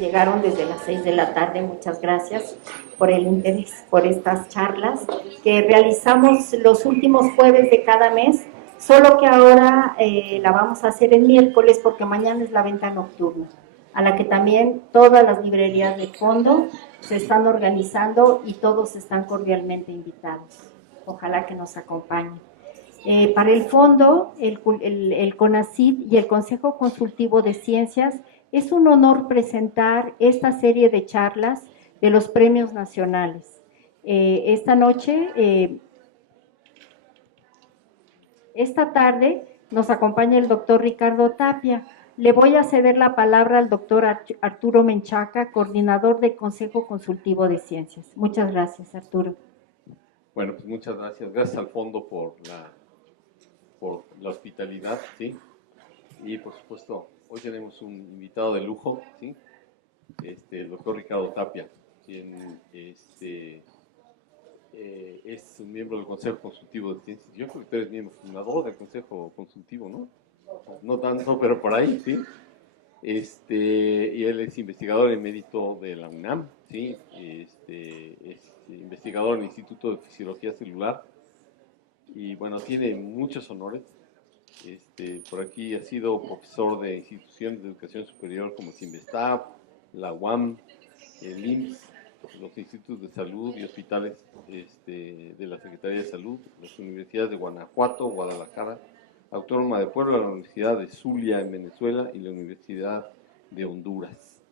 llegaron desde las 6 de la tarde. Muchas gracias por el interés, por estas charlas que realizamos los últimos jueves de cada mes, solo que ahora la vamos a hacer el miércoles porque mañana es la venta nocturna, a la que también todas las librerías de fondo se están organizando y todos están cordialmente invitados. Ojalá que nos acompañen. Para el fondo, el CONACYT y el Consejo Consultivo de Ciencias, es un honor presentar esta serie de charlas de los premios nacionales. Esta tarde nos acompaña el doctor Ricardo Tapia. Le voy a ceder la palabra al doctor Arturo Menchaca, coordinador del Consejo Consultivo de Ciencias. Muchas gracias, Arturo. Bueno, pues muchas gracias. Gracias al fondo por la hospitalidad, ¿sí? Y por supuesto, hoy tenemos un invitado de lujo, ¿sí? El doctor Ricardo Tapia, quien es un miembro del Consejo Consultivo de Ciencias. Yo creo que tú eres miembro fundador del Consejo Consultivo, ¿no? No tanto, pero por ahí, ¿sí? Y él es investigador emérito de la UNAM, ¿sí? Es investigador en el Instituto de Fisiología Celular y bueno, tiene muchos honores. Por aquí ha sido profesor de instituciones de educación superior como CIMBESTAB, la UAM, el IMSS, los institutos de salud y hospitales de la Secretaría de Salud, las universidades de Guanajuato, Guadalajara, Autónoma de Puebla, la Universidad de Zulia en Venezuela y la Universidad de Honduras.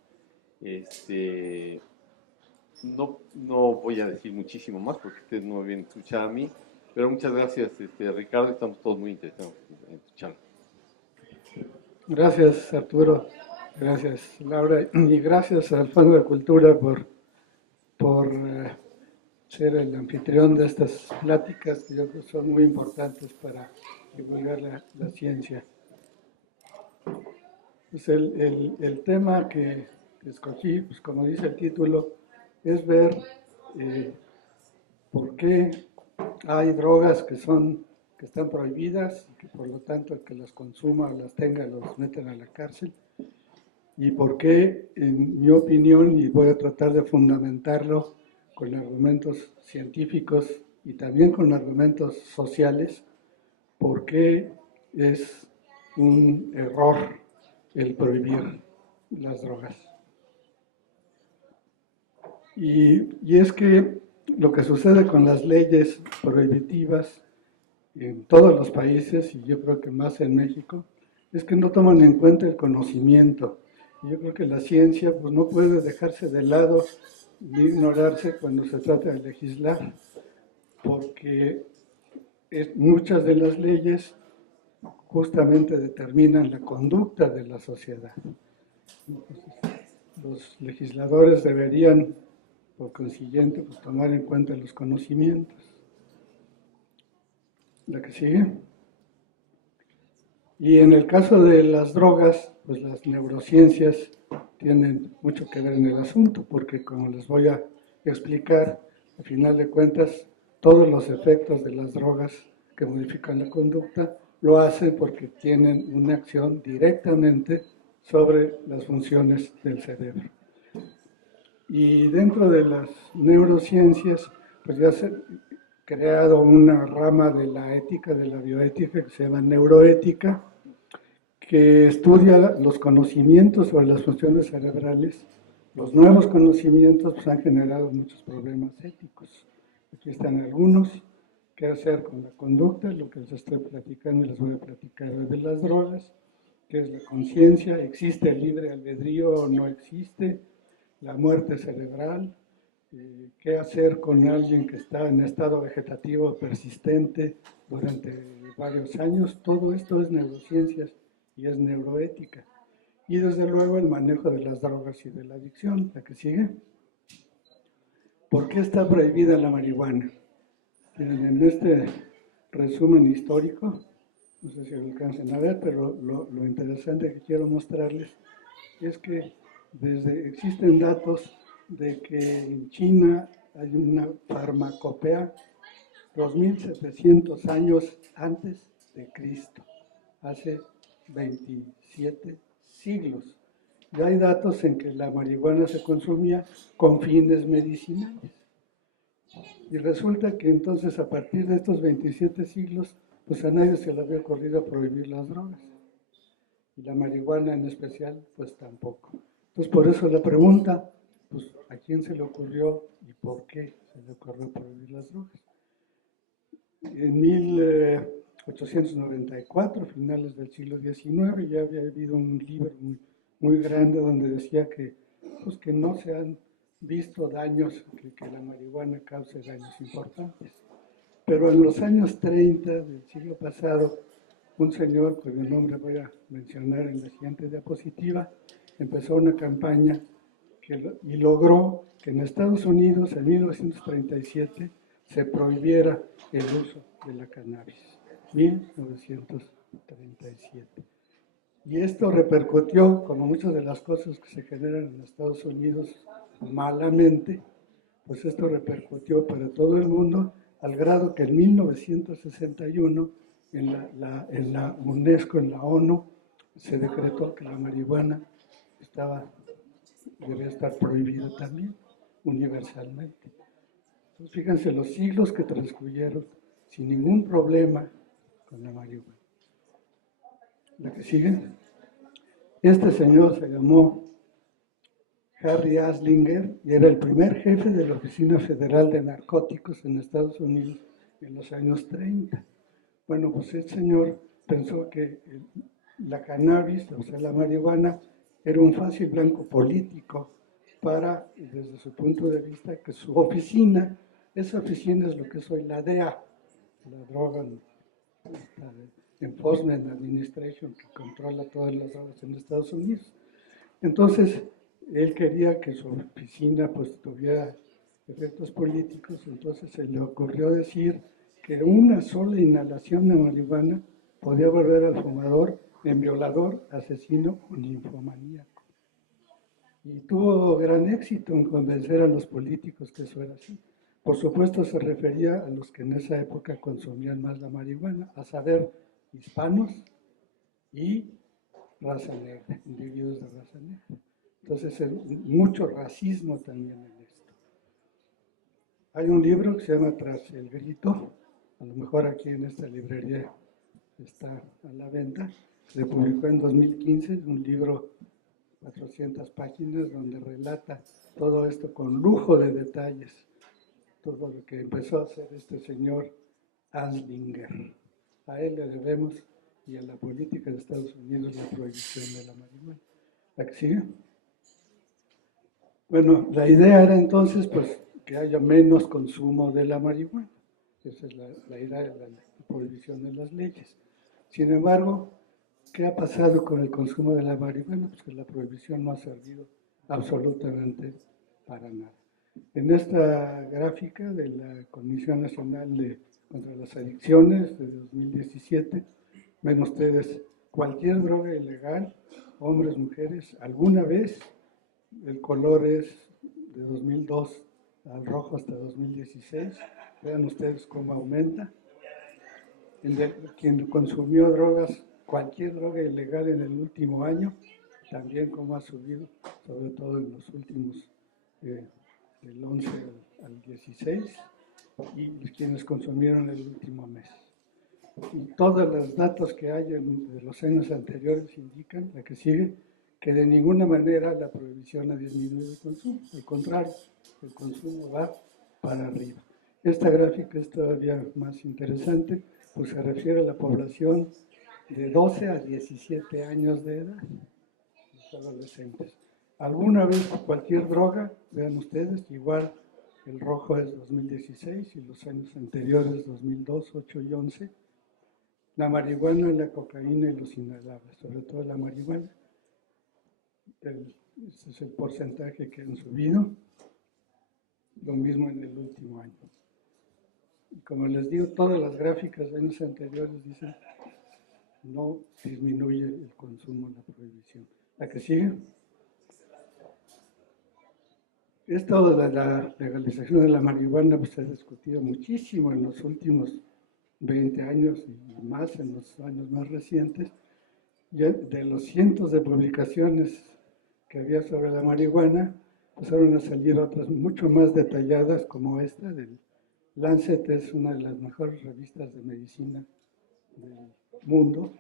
No voy a decir muchísimo más porque ustedes no me vienen a escuchar a mí, pero muchas gracias, Ricardo, estamos todos muy interesados en tu charla. Gracias, Arturo, gracias, Laura, y gracias al Fondo de Cultura por ser el anfitrión de estas pláticas que yo creo que son muy importantes para divulgar la ciencia. Pues el tema que escogí, pues como dice el título, es ver por qué hay drogas que están prohibidas y que por lo tanto el que las consuma o las tenga los meten a la cárcel, y por qué, en mi opinión, y voy a tratar de fundamentarlo con argumentos científicos y también con argumentos sociales, por qué es un error el prohibir las drogas. Y es que lo que sucede con las leyes prohibitivas en todos los países, y yo creo que más en México, es que no toman en cuenta el conocimiento. Y yo creo que la ciencia pues, no puede dejarse de lado ni ignorarse cuando se trata de legislar, porque muchas de las leyes justamente determinan la conducta de la sociedad. Entonces, los legisladores deberían, por consiguiente, pues, tomar en cuenta los conocimientos. La que sigue. Y en el caso de las drogas, pues las neurociencias tienen mucho que ver en el asunto, porque como les voy a explicar, al final de cuentas, todos los efectos de las drogas que modifican la conducta lo hacen porque tienen una acción directamente sobre las funciones del cerebro. Y dentro de las neurociencias, pues ya se ha creado una rama de la ética, de la bioética, que se llama neuroética, que estudia los conocimientos sobre las funciones cerebrales. Los nuevos conocimientos pues, han generado muchos problemas éticos. Aquí están algunos. ¿Qué hacer con la conducta? Lo que les estoy platicando y les voy a platicar de las drogas. ¿Qué es la conciencia? ¿Existe el libre albedrío o no existe? La muerte cerebral. ¿Qué hacer con alguien que está en estado vegetativo persistente durante varios años? Todo esto es neurociencias y es neuroética. Y desde luego el manejo de las drogas y de la adicción. ¿La que sigue? ¿Por qué está prohibida la marihuana? En este resumen histórico, no sé si lo alcancen a ver, pero lo interesante que quiero mostrarles es que existen datos de que en China hay una farmacopea 2700 años antes de Cristo, hace 27 siglos. Ya hay datos en que la marihuana se consumía con fines medicinales. Y resulta que entonces a partir de estos 27 siglos, pues a nadie se le había ocurrido prohibir las drogas. Y la marihuana en especial, pues tampoco. Entonces por eso la pregunta, pues ¿a quién se le ocurrió y por qué se le ocurrió prohibir las drogas? En 1894, finales del siglo XIX, ya había habido un libro muy grande donde decía que, pues, que no se han visto daños, que la marihuana cause daños importantes. Pero en los años 30 del siglo pasado, un señor cuyo nombre voy a mencionar en la siguiente diapositiva, empezó una campaña y logró que en Estados Unidos en 1937 se prohibiera el uso de la cannabis. 1937. Y esto repercutió, como muchas de las cosas que se generan en Estados Unidos malamente, pues esto repercutió para todo el mundo, al grado que en 1961 en la UNESCO, en la ONU, se decretó que la marihuana debía estar prohibida también, universalmente. Entonces, fíjense los siglos que transcurrieron sin ningún problema con la marihuana. La que sigue. Este señor se llamó Harry Anslinger y era el primer jefe de la Oficina Federal de Narcóticos en Estados Unidos en los años 30. Bueno, pues este señor pensó que la cannabis, o sea, la marihuana, era un fácil blanco político para, desde su punto de vista, que su oficina, esa oficina es lo que es hoy la DEA, la Drug Enforcement Administration, que controla todas las drogas en Estados Unidos. Entonces, él quería que su oficina pues tuviera efectos políticos, entonces se le ocurrió decir que una sola inhalación de marihuana podía volver al fumador en violador, asesino o ninfomaníaco. Y tuvo gran éxito en convencer a los políticos que eso era así. Por supuesto se refería a los que en esa época consumían más la marihuana, a saber, hispanos y raza negra, individuos de raza negra. Entonces, mucho racismo también en esto. Hay un libro que se llama Tras el Grito, a lo mejor aquí en esta librería está a la venta, se publicó en 2015, es un libro 400 páginas donde relata todo esto con lujo de detalles, todo lo que empezó a hacer este señor Anslinger. A él le debemos y a la política de Estados Unidos la prohibición de la marihuana. ¿La que sigue? Bueno, la idea era entonces pues que haya menos consumo de la marihuana. Esa es la idea de la prohibición de las leyes. Sin embargo, ¿qué ha pasado con el consumo de la marihuana? Pues que la prohibición no ha servido absolutamente para nada. En esta gráfica de la Comisión Nacional contra las Adicciones de 2017, ven ustedes cualquier droga ilegal, hombres, mujeres, alguna vez. El color es de 2002 al rojo hasta 2016. Vean ustedes cómo aumenta. Quien consumió drogas, cualquier droga ilegal en el último año, también cómo ha subido, sobre todo en los últimos, del 11 al 16, y quienes consumieron el último mes. Y todos los datos que hay de los años anteriores indican, la que sigue, que de ninguna manera la prohibición ha disminuido el consumo. Al contrario, el consumo va para arriba. Esta gráfica es todavía más interesante, pues se refiere a la población de 12 a 17 años de edad, los adolescentes. Alguna vez cualquier droga, vean ustedes, igual el rojo es 2016 y los años anteriores 2002, 8 y 11. La marihuana, la cocaína y los inhalables, sobre todo la marihuana. Este es el porcentaje que han subido, lo mismo en el último año. Y como les digo, todas las gráficas de años anteriores dicen no disminuye el consumo, la prohibición. ¿La que sigue? Esto de la legalización de la marihuana pues, se ha discutido muchísimo en los últimos 20 años y más en los años más recientes. De los cientos de publicaciones que había sobre la marihuana, empezaron a salir otras mucho más detalladas como esta del Lancet. Es una de las mejores revistas de medicina del mundo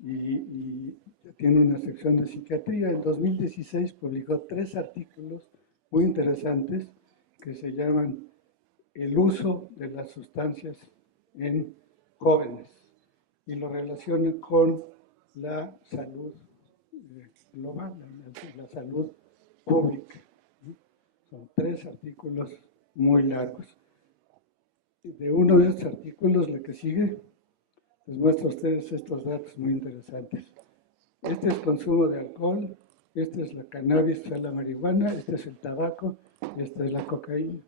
y tiene una sección de psiquiatría. En 2016 publicó 3 artículos muy interesantes que se llaman El uso de las sustancias en jóvenes y lo relaciona con la salud global, la salud pública. Son 3 artículos muy largos. De uno de estos artículos, la que sigue, les muestro a ustedes estos datos muy interesantes. Este es el consumo de alcohol, este es la cannabis, o sea, la marihuana, este es el tabaco y esta es la cocaína.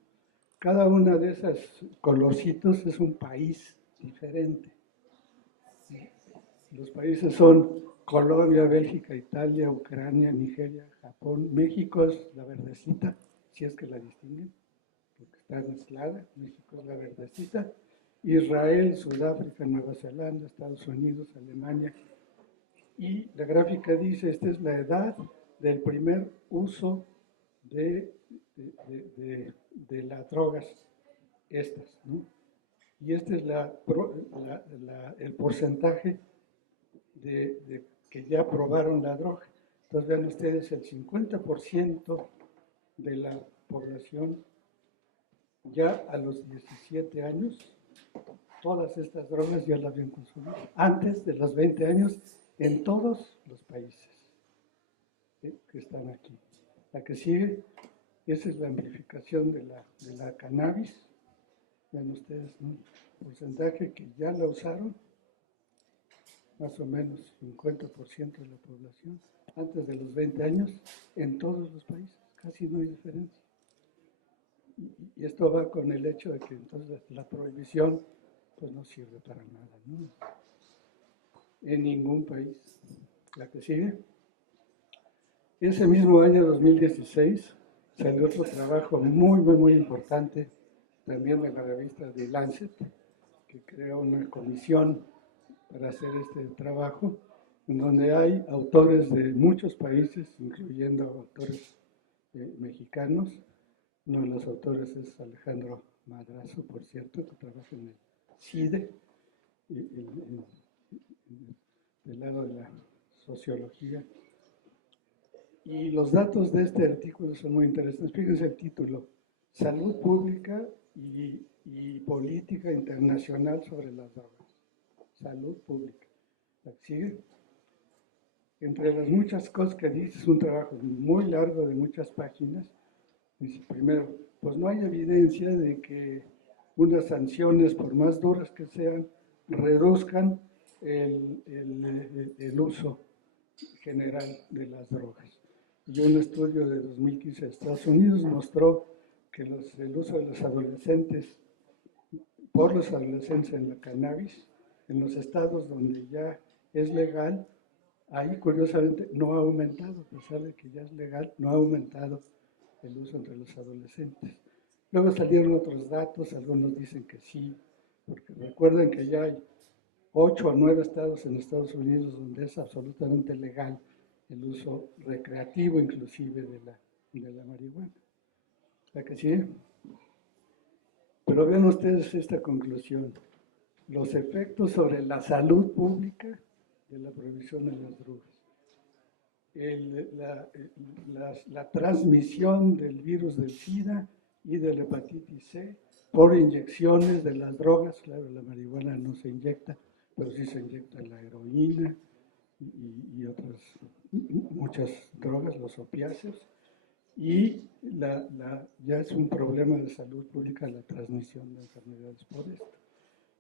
Cada una de esas colorcitos es un país diferente. Los países son Colombia, Bélgica, Italia, Ucrania, Nigeria, Japón. México es la verdecita, si es que la distinguen, porque está mezclada. México es la verdecita. Israel, Sudáfrica, Nueva Zelanda, Estados Unidos, Alemania. Y la gráfica dice, esta es la edad del primer uso de las drogas estas, ¿no? Y este es el porcentaje de que ya probaron la droga. Entonces vean ustedes, el 50% de la población ya a los 17 años, todas estas drogas ya las habían consumido. Antes de los 20 años, en todos los países que están aquí. La que sigue, esa es la amplificación de la cannabis. Vean ustedes, ¿no? Porcentaje que ya la usaron, más o menos 50% de la población, antes de los 20 años, en todos los países, casi no hay diferencia. Y esto va con el hecho de que entonces la prohibición pues no sirve para nada, ¿no? En ningún país. La que sigue. Ese mismo año 2016 salió otro trabajo muy importante, también de la revista The Lancet, que creó una comisión para hacer este trabajo, en donde hay autores de muchos países, incluyendo autores mexicanos. Uno de los autores es Alejandro Madrazo, por cierto, que trabaja en el CIDE, del lado de la sociología. Y los datos de este artículo son muy interesantes. Fíjense el título: Salud Pública y Política Internacional sobre las Drogas. Salud Pública. ¿La que sigue? Entre las muchas cosas que dice, es un trabajo muy largo de muchas páginas. Dice, primero, pues no hay evidencia de que unas sanciones, por más duras que sean, reduzcan el uso general de las drogas. Y un estudio de 2015 de Estados Unidos mostró que el uso de los adolescentes, por los adolescentes en la cannabis, en los estados donde ya es legal, ahí curiosamente no ha aumentado, a pesar de que ya es legal, no ha aumentado el uso entre los adolescentes. Luego salieron otros datos, algunos dicen que sí, porque recuerden que ya hay 8 o 9 estados en Estados Unidos donde es absolutamente legal el uso recreativo inclusive de la marihuana. ¿La que sigue? Pero vean ustedes esta conclusión: los efectos sobre la salud pública de la prohibición de las drogas. La transmisión del virus del SIDA y de la hepatitis C por inyecciones de las drogas. Claro, la marihuana no se inyecta, pero sí se inyecta la heroína y otras muchas drogas, los opiáceos. Y ya es un problema de salud pública la transmisión de enfermedades por esto.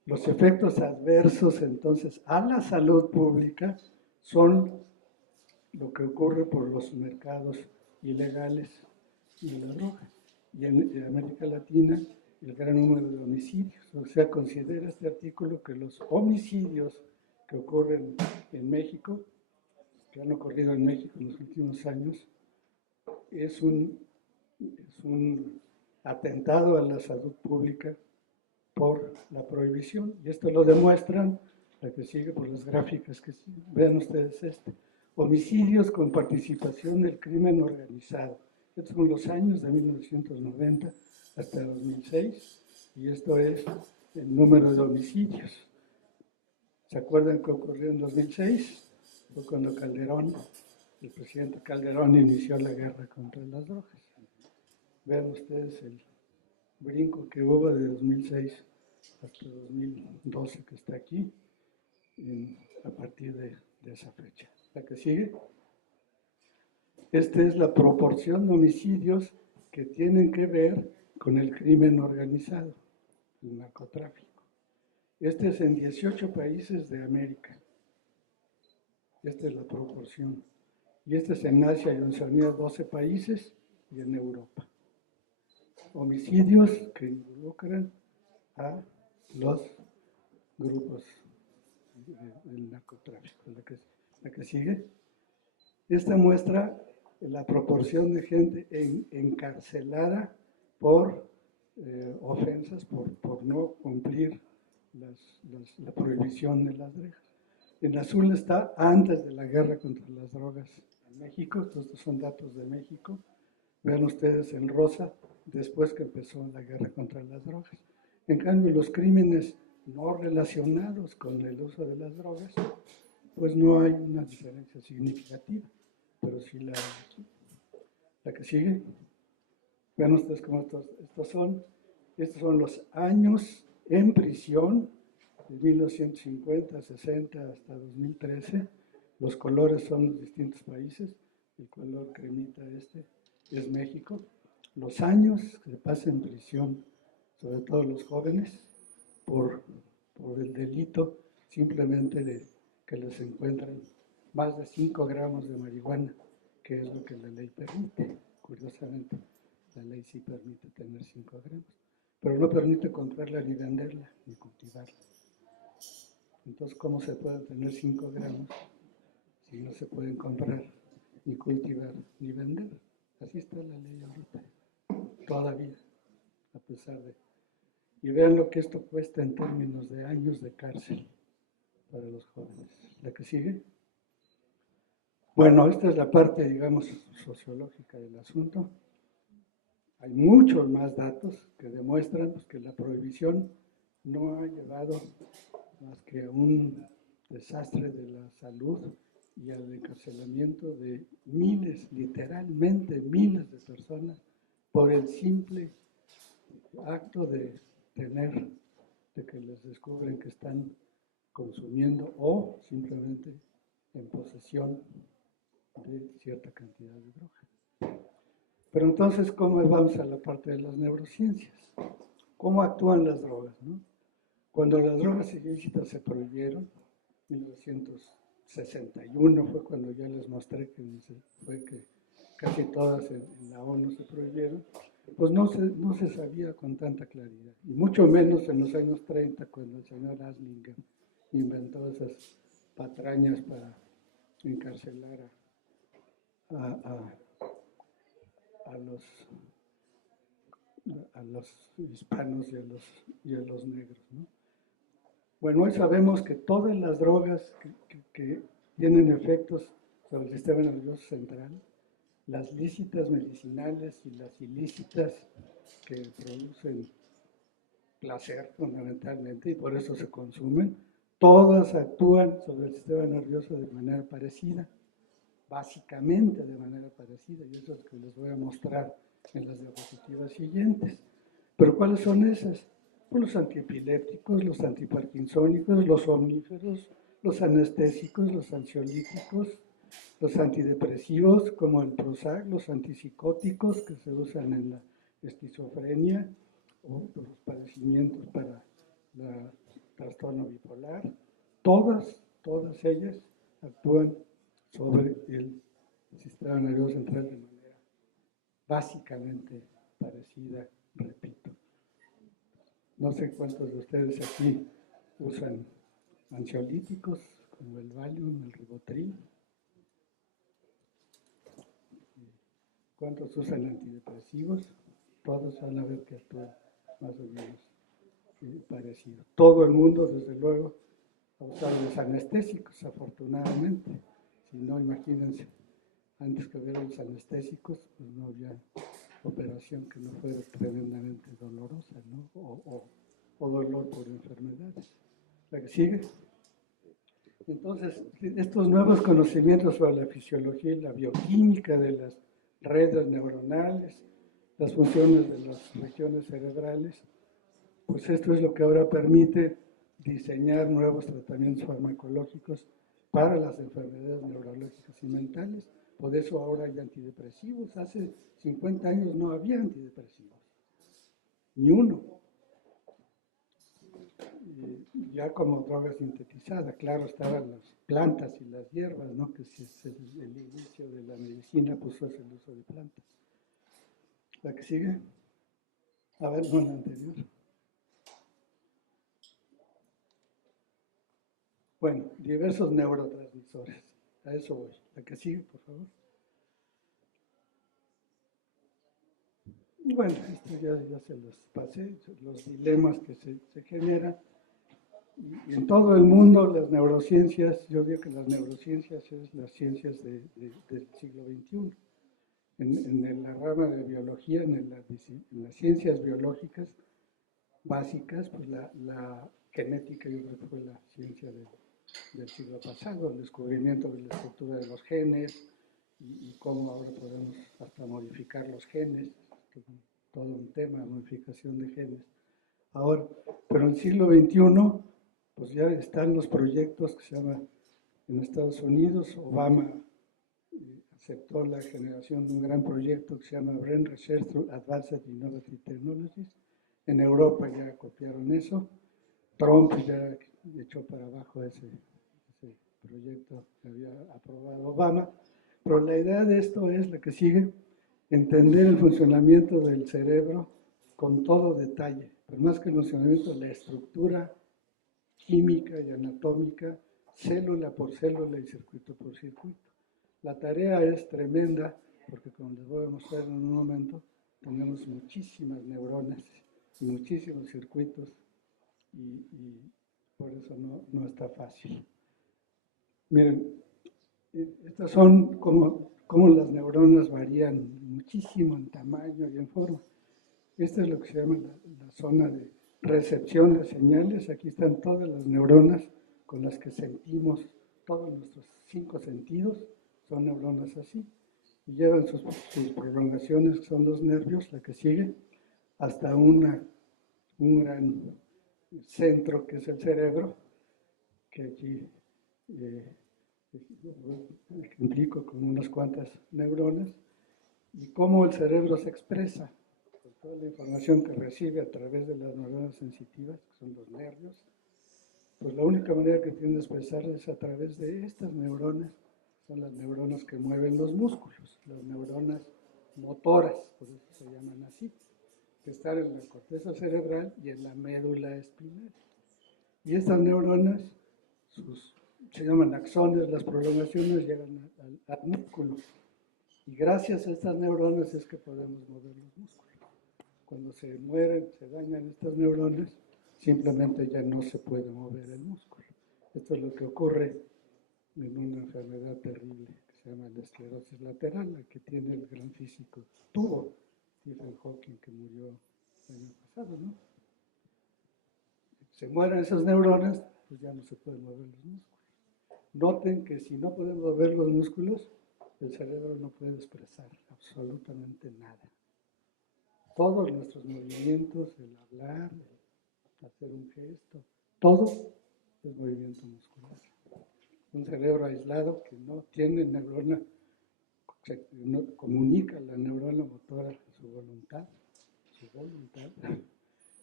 Los efectos adversos, entonces, a la salud pública son lo que ocurre por los mercados ilegales de las drogas. Y en América Latina, el gran número de homicidios. O sea, considera este artículo que los homicidios que ocurren en México, que han ocurrido en México en los últimos años, es un atentado a la salud pública por la prohibición. Y esto lo demuestran, la que sigue por las gráficas que siguen. Vean ustedes este. homicidios con participación del crimen organizado. Estos son los años de 1990 hasta 2006, y esto es el número de homicidios. ¿Se acuerdan qué ocurrió en 2006? Fue cuando Calderón, el presidente Calderón, inició la guerra contra las drogas. Vean ustedes el brinco que hubo de 2006 hasta 2012, que está aquí, a partir de esa fecha. La que sigue. Esta es la proporción de homicidios que tienen que ver con el crimen organizado, el narcotráfico. Este es en 18 países de América. Esta es la proporción. Y este es en Asia y Oceanía, 12 países, y en Europa. Homicidios que involucran a los grupos del narcotráfico. La que sigue. Esta muestra la proporción de gente encarcelada por ofensas, por no cumplir la prohibición de las drogas. En azul está antes de la guerra contra las drogas en México. Estos son datos de México. Vean ustedes en rosa, después que empezó la guerra contra las drogas. En cambio, los crímenes no relacionados con el uso de las drogas, pues no hay una diferencia significativa, pero sí la que sigue. Vean ustedes cómo estos son los años en prisión, de 1950, 60 hasta 2013. Los colores son los distintos países. El color cremita es México. Los años que se pasan en prisión, sobre todo los jóvenes, por el delito simplemente de que les encuentran más de 5 gramos de marihuana, que es lo que la ley permite. Curiosamente, la ley sí permite tener 5 gramos, pero no permite comprarla ni venderla ni cultivarla. Entonces, ¿cómo se puede tener 5 gramos si no se pueden comprar, ni cultivar, ni vender? Así está la ley ahorita, todavía, a pesar de... Y vean lo que esto cuesta en términos de años de cárcel para los jóvenes. ¿La que sigue? Bueno, esta es la parte, digamos, sociológica del asunto. Hay muchos más datos que demuestran que la prohibición no ha llevado más que a un desastre de la salud y al encarcelamiento de miles, literalmente miles de personas, por el simple acto de que les descubren que están consumiendo o simplemente en posesión de cierta cantidad de droga. Pero entonces, ¿cómo vamos a la parte de las neurociencias? ¿Cómo actúan las drogas, no? Cuando las drogas ilícitas se prohibieron, en 1961 fue cuando ya les mostré que casi todas en la ONU se prohibieron, pues no se sabía con tanta claridad, y mucho menos en los años 30, cuando el señor Aslinger inventó esas patrañas para encarcelar a los hispanos y a los negros, ¿no? Bueno, hoy sabemos que todas las drogas que tienen efectos sobre el sistema nervioso central, las lícitas medicinales y las ilícitas que producen placer fundamentalmente y por eso se consumen, todas actúan sobre el sistema nervioso de manera parecida, básicamente de manera parecida, y eso es lo que les voy a mostrar en las diapositivas siguientes. ¿Pero cuáles son esas? Pues los antiepilépticos, los antiparkinsónicos, los somníferos, los anestésicos, los ansiolíticos, los antidepresivos como el Prozac, los antipsicóticos que se usan en la esquizofrenia o los padecimientos para el trastorno bipolar. Todas ellas actúan sobre el sistema nervioso central de manera básicamente parecida, repito. No sé cuántos de ustedes aquí usan ansiolíticos como el Valium, el Rivotril. ¿Cuántos usan antidepresivos? Todos van a ver que actúan más o menos parecido. Todo el mundo, desde luego, ha usado los anestésicos, afortunadamente. Si no, imagínense, antes que hubiera los anestésicos, pues no había operación que no fuera tremendamente dolorosa, ¿no? O dolor por enfermedades. La que sigue. Entonces, estos nuevos conocimientos sobre la fisiología y la bioquímica de las redes neuronales, las funciones de las regiones cerebrales, pues esto es lo que ahora permite diseñar nuevos tratamientos farmacológicos para las enfermedades neurológicas y mentales. Por eso ahora hay antidepresivos. Hace 50 años no había antidepresivos, ni uno. Ya como droga sintetizada, claro, estaban las plantas y las hierbas, ¿no? Que si es el inicio de la medicina, pues es el uso de plantas. ¿La que sigue? A ver, no, la anterior. Bueno, diversos neurotransmisores. A eso voy. La que sigue, por favor. Bueno, esto ya se los pasé, los dilemas que se generan. Y en todo el mundo las neurociencias, yo digo que las neurociencias es las ciencias del siglo XXI. En la rama de biología, en las ciencias biológicas básicas, pues la genética yo creo que fue la ciencia del siglo pasado, el descubrimiento de la estructura de los genes y cómo ahora podemos hasta modificar los genes, todo un tema, modificación de genes. Ahora, pero en el siglo XXI, pues ya están los proyectos que se llaman en Estados Unidos, Obama aceptó la generación de un gran proyecto que se llama Brain Research Through Advanced Innovative Technologies. En Europa ya copiaron eso. Trump ya echó para abajo ese proyecto que había aprobado Obama. Pero la idea de esto es la que sigue, entender el funcionamiento del cerebro con todo detalle, pero más que el funcionamiento, la estructura química y anatómica, célula por célula y circuito por circuito. La tarea es tremenda, porque como les voy a mostrar en un momento, tenemos muchísimas neuronas y muchísimos circuitos y por eso no está fácil. Miren, estas son como las neuronas varían muchísimo en tamaño y en forma. Esta es lo que se llama la zona de recepción de señales. Aquí están todas las neuronas con las que sentimos todos nuestros 5 sentidos. Son neuronas así. Y llevan sus prolongaciones, que son los nervios, la que sigue, hasta un gran centro que es el cerebro, que aquí implico con unas cuantas neuronas, y cómo el cerebro se expresa, con toda la información que recibe a través de las neuronas sensitivas, que son los nervios. Pues la única manera que tiene de expresarse es a través de estas neuronas, son las neuronas que mueven los músculos, las neuronas motoras, por eso se llaman así, que están en la corteza cerebral y en la médula espinal. Y estas neuronas, se llaman axones, las prolongaciones llegan al músculo. Y gracias a estas neuronas es que podemos mover los músculos. Cuando se mueren, se dañan estas neuronas, simplemente ya no se puede mover el músculo. Esto es lo que ocurre en una enfermedad terrible que se llama la esclerosis lateral, la que tiene el gran físico tuvo Stephen Hawking, que murió el año pasado, ¿no? Se mueren esas neuronas, pues ya no se pueden mover los músculos. Noten que si no podemos mover los músculos, el cerebro no puede expresar absolutamente nada. Todos nuestros movimientos, el hablar, el hacer un gesto, todo es movimiento muscular. Un cerebro aislado que no tiene neurona, no comunica la neurona motora su voluntad,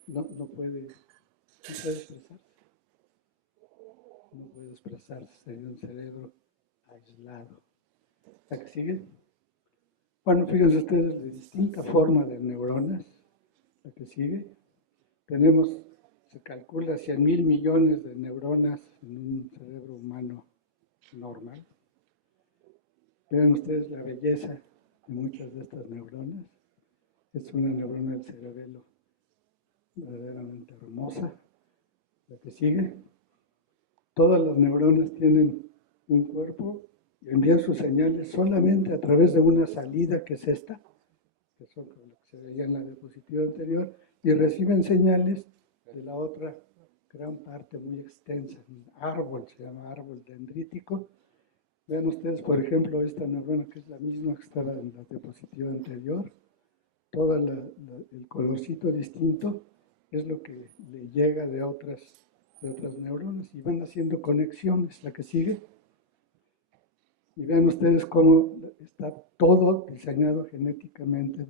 no puede expresarse. No puede expresarse, sería un cerebro aislado. ¿La que sigue? Bueno, fíjense ustedes de distinta forma de neuronas. La que sigue. Tenemos, se calcula 100.000 millones de neuronas en un cerebro humano normal. Vean ustedes la belleza de muchas de estas neuronas. Es una neurona del cerebelo verdaderamente hermosa. La que sigue. Todas las neuronas tienen un cuerpo envían sus señales solamente a través de una salida que es esta, que son lo que se veía en la diapositiva anterior, y reciben señales de la otra gran parte muy extensa, un árbol, se llama árbol dendrítico. Vean ustedes, por ejemplo, esta neurona que es la misma que estaba en la diapositiva anterior, todo el colorcito distinto es lo que le llega de otras neuronas y van haciendo conexiones. La que sigue. Y vean ustedes cómo está todo diseñado genéticamente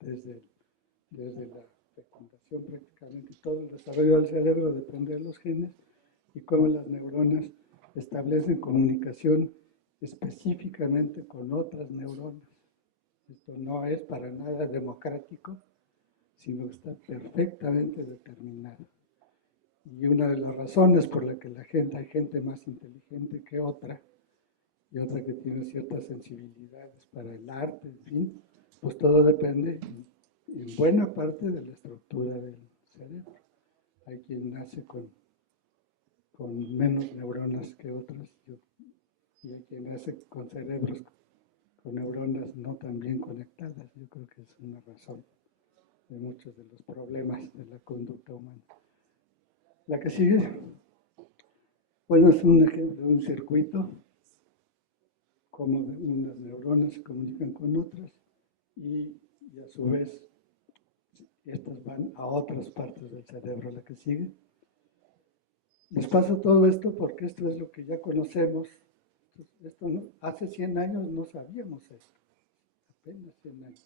desde la fecundación prácticamente. Todo el desarrollo del cerebro depende de los genes y cómo las neuronas establecen comunicación específicamente con otras neuronas. Esto no es para nada democrático, sino que está perfectamente determinado. Y una de las razones por la que hay gente más inteligente que otra, y otra que tiene ciertas sensibilidades para el arte, en fin, pues todo depende en buena parte de la estructura del cerebro. Hay quien nace con menos neuronas que otros, y hay quien nace con cerebros con neuronas no tan bien conectadas. Yo creo que es una razón de muchos de los problemas de la conducta humana. La que sigue, bueno, es un ejemplo de un circuito, como unas neuronas se comunican con otras y a su vez estas van a otras partes del cerebro. La que sigue. Les paso todo esto porque esto es lo que ya conocemos. Esto hace 100 años no sabíamos esto, apenas 100 años.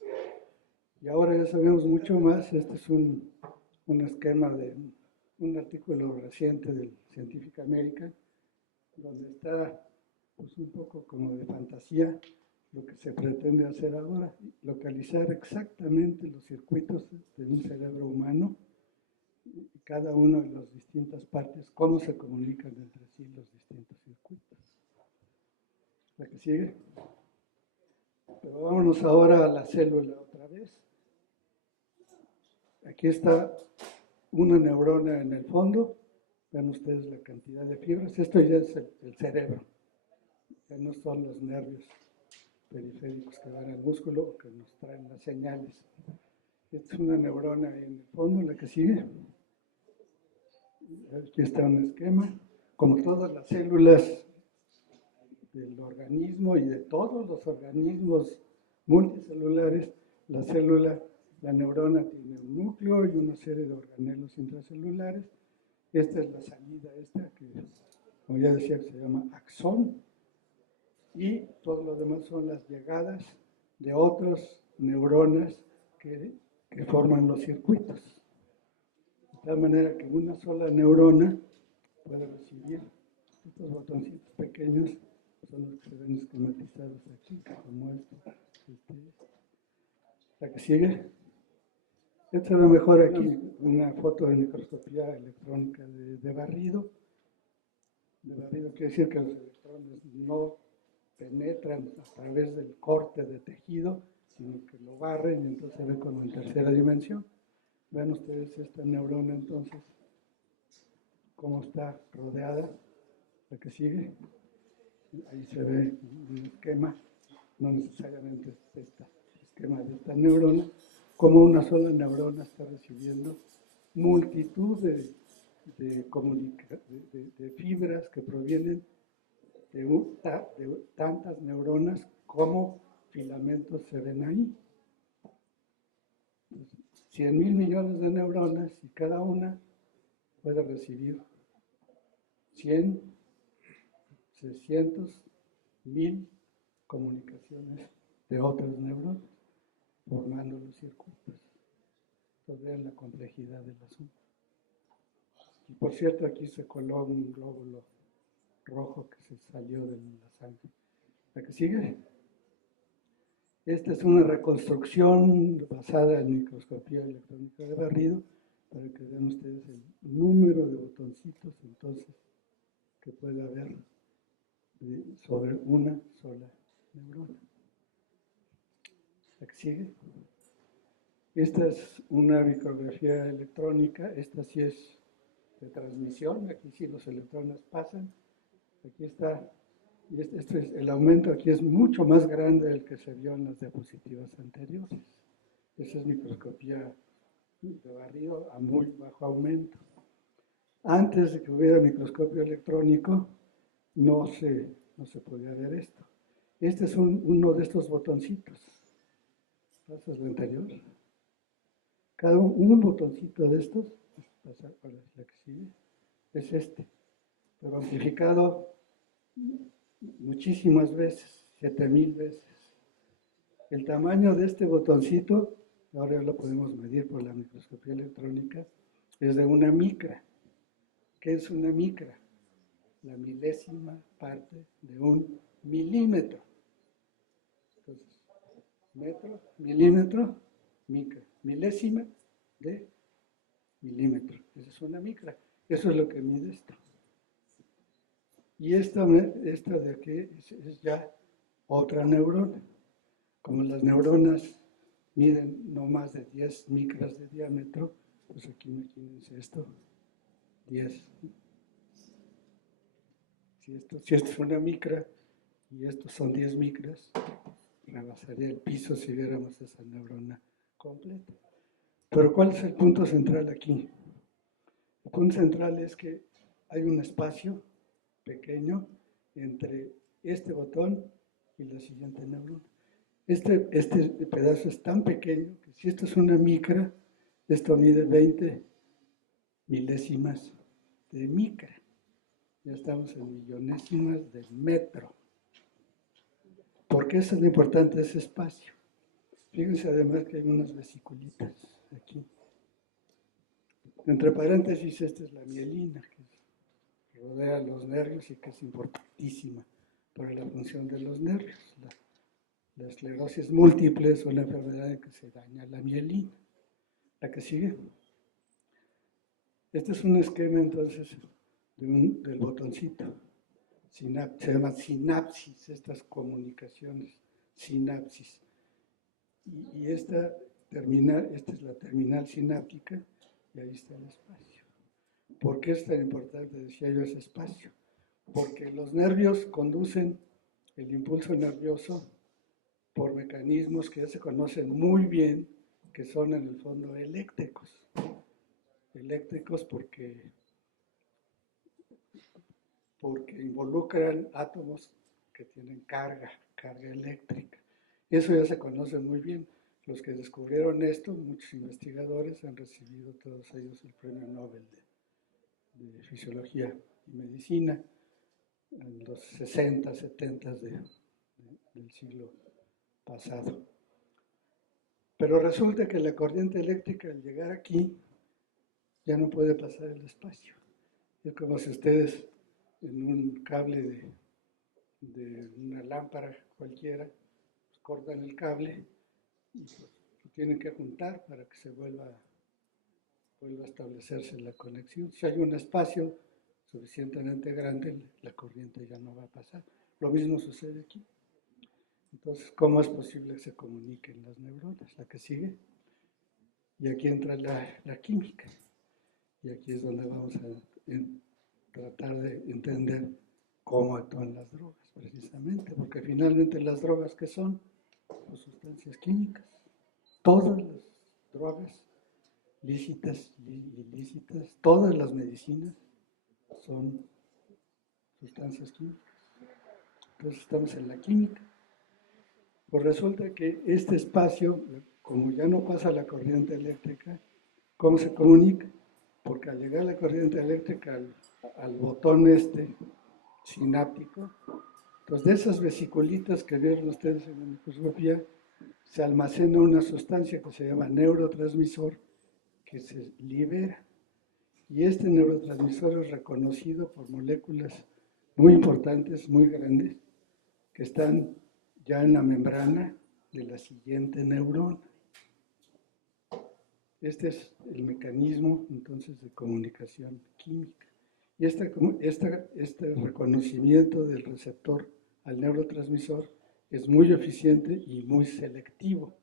Y ahora ya sabemos mucho más. Este es un esquema de un artículo reciente del Scientific American, donde está pues, un poco como de fantasía lo que se pretende hacer ahora, localizar exactamente los circuitos de un cerebro humano, y cada uno de las distintas partes, cómo se comunican entre sí los distintos circuitos. La que sigue. Pero vámonos ahora a la célula otra vez. Aquí está una neurona en el fondo. Vean ustedes la cantidad de fibras. Esto ya es el cerebro. Ya no son los nervios periféricos que van al músculo o que nos traen las señales. Esta es una neurona en el fondo, la que sigue. Aquí está un esquema. Como todas las células del organismo y de todos los organismos multicelulares, la neurona tiene un núcleo y una serie de organelos intracelulares. Esta es la salida, que como ya decía, que se llama axón. Y todo lo demás son las llegadas de otras neuronas que forman los circuitos. De tal manera que una sola neurona puede recibir estos botoncitos pequeños, son los que se ven esquematizados aquí, como esto. La que sigue. Esta se ve mejor aquí, una foto de microscopía electrónica de barrido. De barrido quiere decir que los electrones no penetran a través del corte de tejido, sino que lo barren y entonces se ve como en tercera dimensión. Vean ustedes esta neurona entonces, cómo está rodeada. La que sigue, ahí se ve un esquema, no necesariamente este esquema de esta neurona, como una sola neurona está recibiendo multitud de fibras que provienen de tantas neuronas como filamentos se ven ahí. 100.000 millones de neuronas y cada una puede recibir 100, 600, 1000 comunicaciones de otras neuronas formando los circuitos. Entonces vean la complejidad del asunto. Y por cierto, aquí se coló un glóbulo rojo que se salió de la sangre. ¿La que sigue? Esta es una reconstrucción basada en microscopía electrónica de barrido, para que vean ustedes el número de botoncitos entonces que puede haber sobre una sola neurona. ¿La que sigue? Esta es una micrografía electrónica, esta sí es de transmisión, aquí sí los electrones pasan. Aquí está Y el aumento aquí es mucho más grande del que se vio en las diapositivas anteriores. Esa es microscopía de barrido a muy bajo aumento. Antes de que hubiera microscopio electrónico, no se podía ver esto. Este es uno de estos botoncitos. ¿Pasas lo anterior? Cada un botoncito de estos, pasa para la que sigue, es este, pero amplificado muchísimas veces, 7000 veces. El tamaño de este botoncito, ahora ya lo podemos medir por la microscopía electrónica, es de una micra. ¿Qué es una micra? La milésima parte de un milímetro. Entonces, metro, milímetro, micra. Milésima de milímetro. Esa es una micra. Eso es lo que mide esto. Y esta de aquí es ya otra neurona. Como las neuronas miden no más de 10 micras de diámetro, pues aquí imagínense esto, 10. Si esto es una micra y estos son 10 micras, rebasaría el piso si viéramos esa neurona completa. Pero ¿cuál es el punto central aquí? El punto central es que hay un espacio pequeño entre este botón y la siguiente neurona. Este pedazo es tan pequeño que si esto es una micra, esto mide 20 milésimas de micra. Ya estamos en millonésimas de metro. ¿Por qué es tan importante ese espacio? Fíjense además que hay unas vesiculitas aquí. Entre paréntesis, esta es la mielina, que rodea los nervios y que es importantísima para la función de los nervios. La esclerosis múltiple es una enfermedad en que se daña la mielina. La que sigue. Este es un esquema entonces del botoncito. Se llama sinapsis, estas comunicaciones, sinapsis. Y esta es la terminal sináptica y ahí está el espacio. ¿Por qué es tan importante, decía yo, ese espacio? Porque los nervios conducen el impulso nervioso por mecanismos que ya se conocen muy bien, que son en el fondo eléctricos. Eléctricos porque involucran átomos que tienen carga eléctrica. Eso ya se conoce muy bien. Los que descubrieron esto, muchos investigadores, han recibido todos ellos el premio Nobel de Fisiología y Medicina en los 60, 70 del siglo pasado. Pero resulta que la corriente eléctrica al llegar aquí ya no puede pasar el espacio. Es como si ustedes en un cable de una lámpara cualquiera pues cortan el cable y pues, lo tienen que juntar para que se vuelva a establecerse la conexión. Si hay un espacio suficientemente grande, la corriente ya no va a pasar. Lo mismo sucede aquí. Entonces, ¿cómo es posible que se comuniquen las neuronas? La que sigue. Y aquí entra la química. Y aquí es donde vamos a tratar de entender cómo actúan las drogas, precisamente. Porque finalmente las drogas, ¿qué son? Pues sustancias químicas. Todas las drogas, lícitas y ilícitas, todas las medicinas son sustancias químicas. Entonces estamos en la química. Pues resulta que este espacio, como ya no pasa la corriente eléctrica, ¿cómo se comunica? Porque al llegar la corriente eléctrica al botón sináptico, entonces de esas vesiculitas que vieron ustedes en la microscopía, se almacena una sustancia que se llama neurotransmisor que se libera. Y este neurotransmisor es reconocido por moléculas muy importantes, muy grandes, que están ya en la membrana de la siguiente neurona. Este es el mecanismo entonces de comunicación química. Y este reconocimiento del receptor al neurotransmisor es muy eficiente y muy selectivo.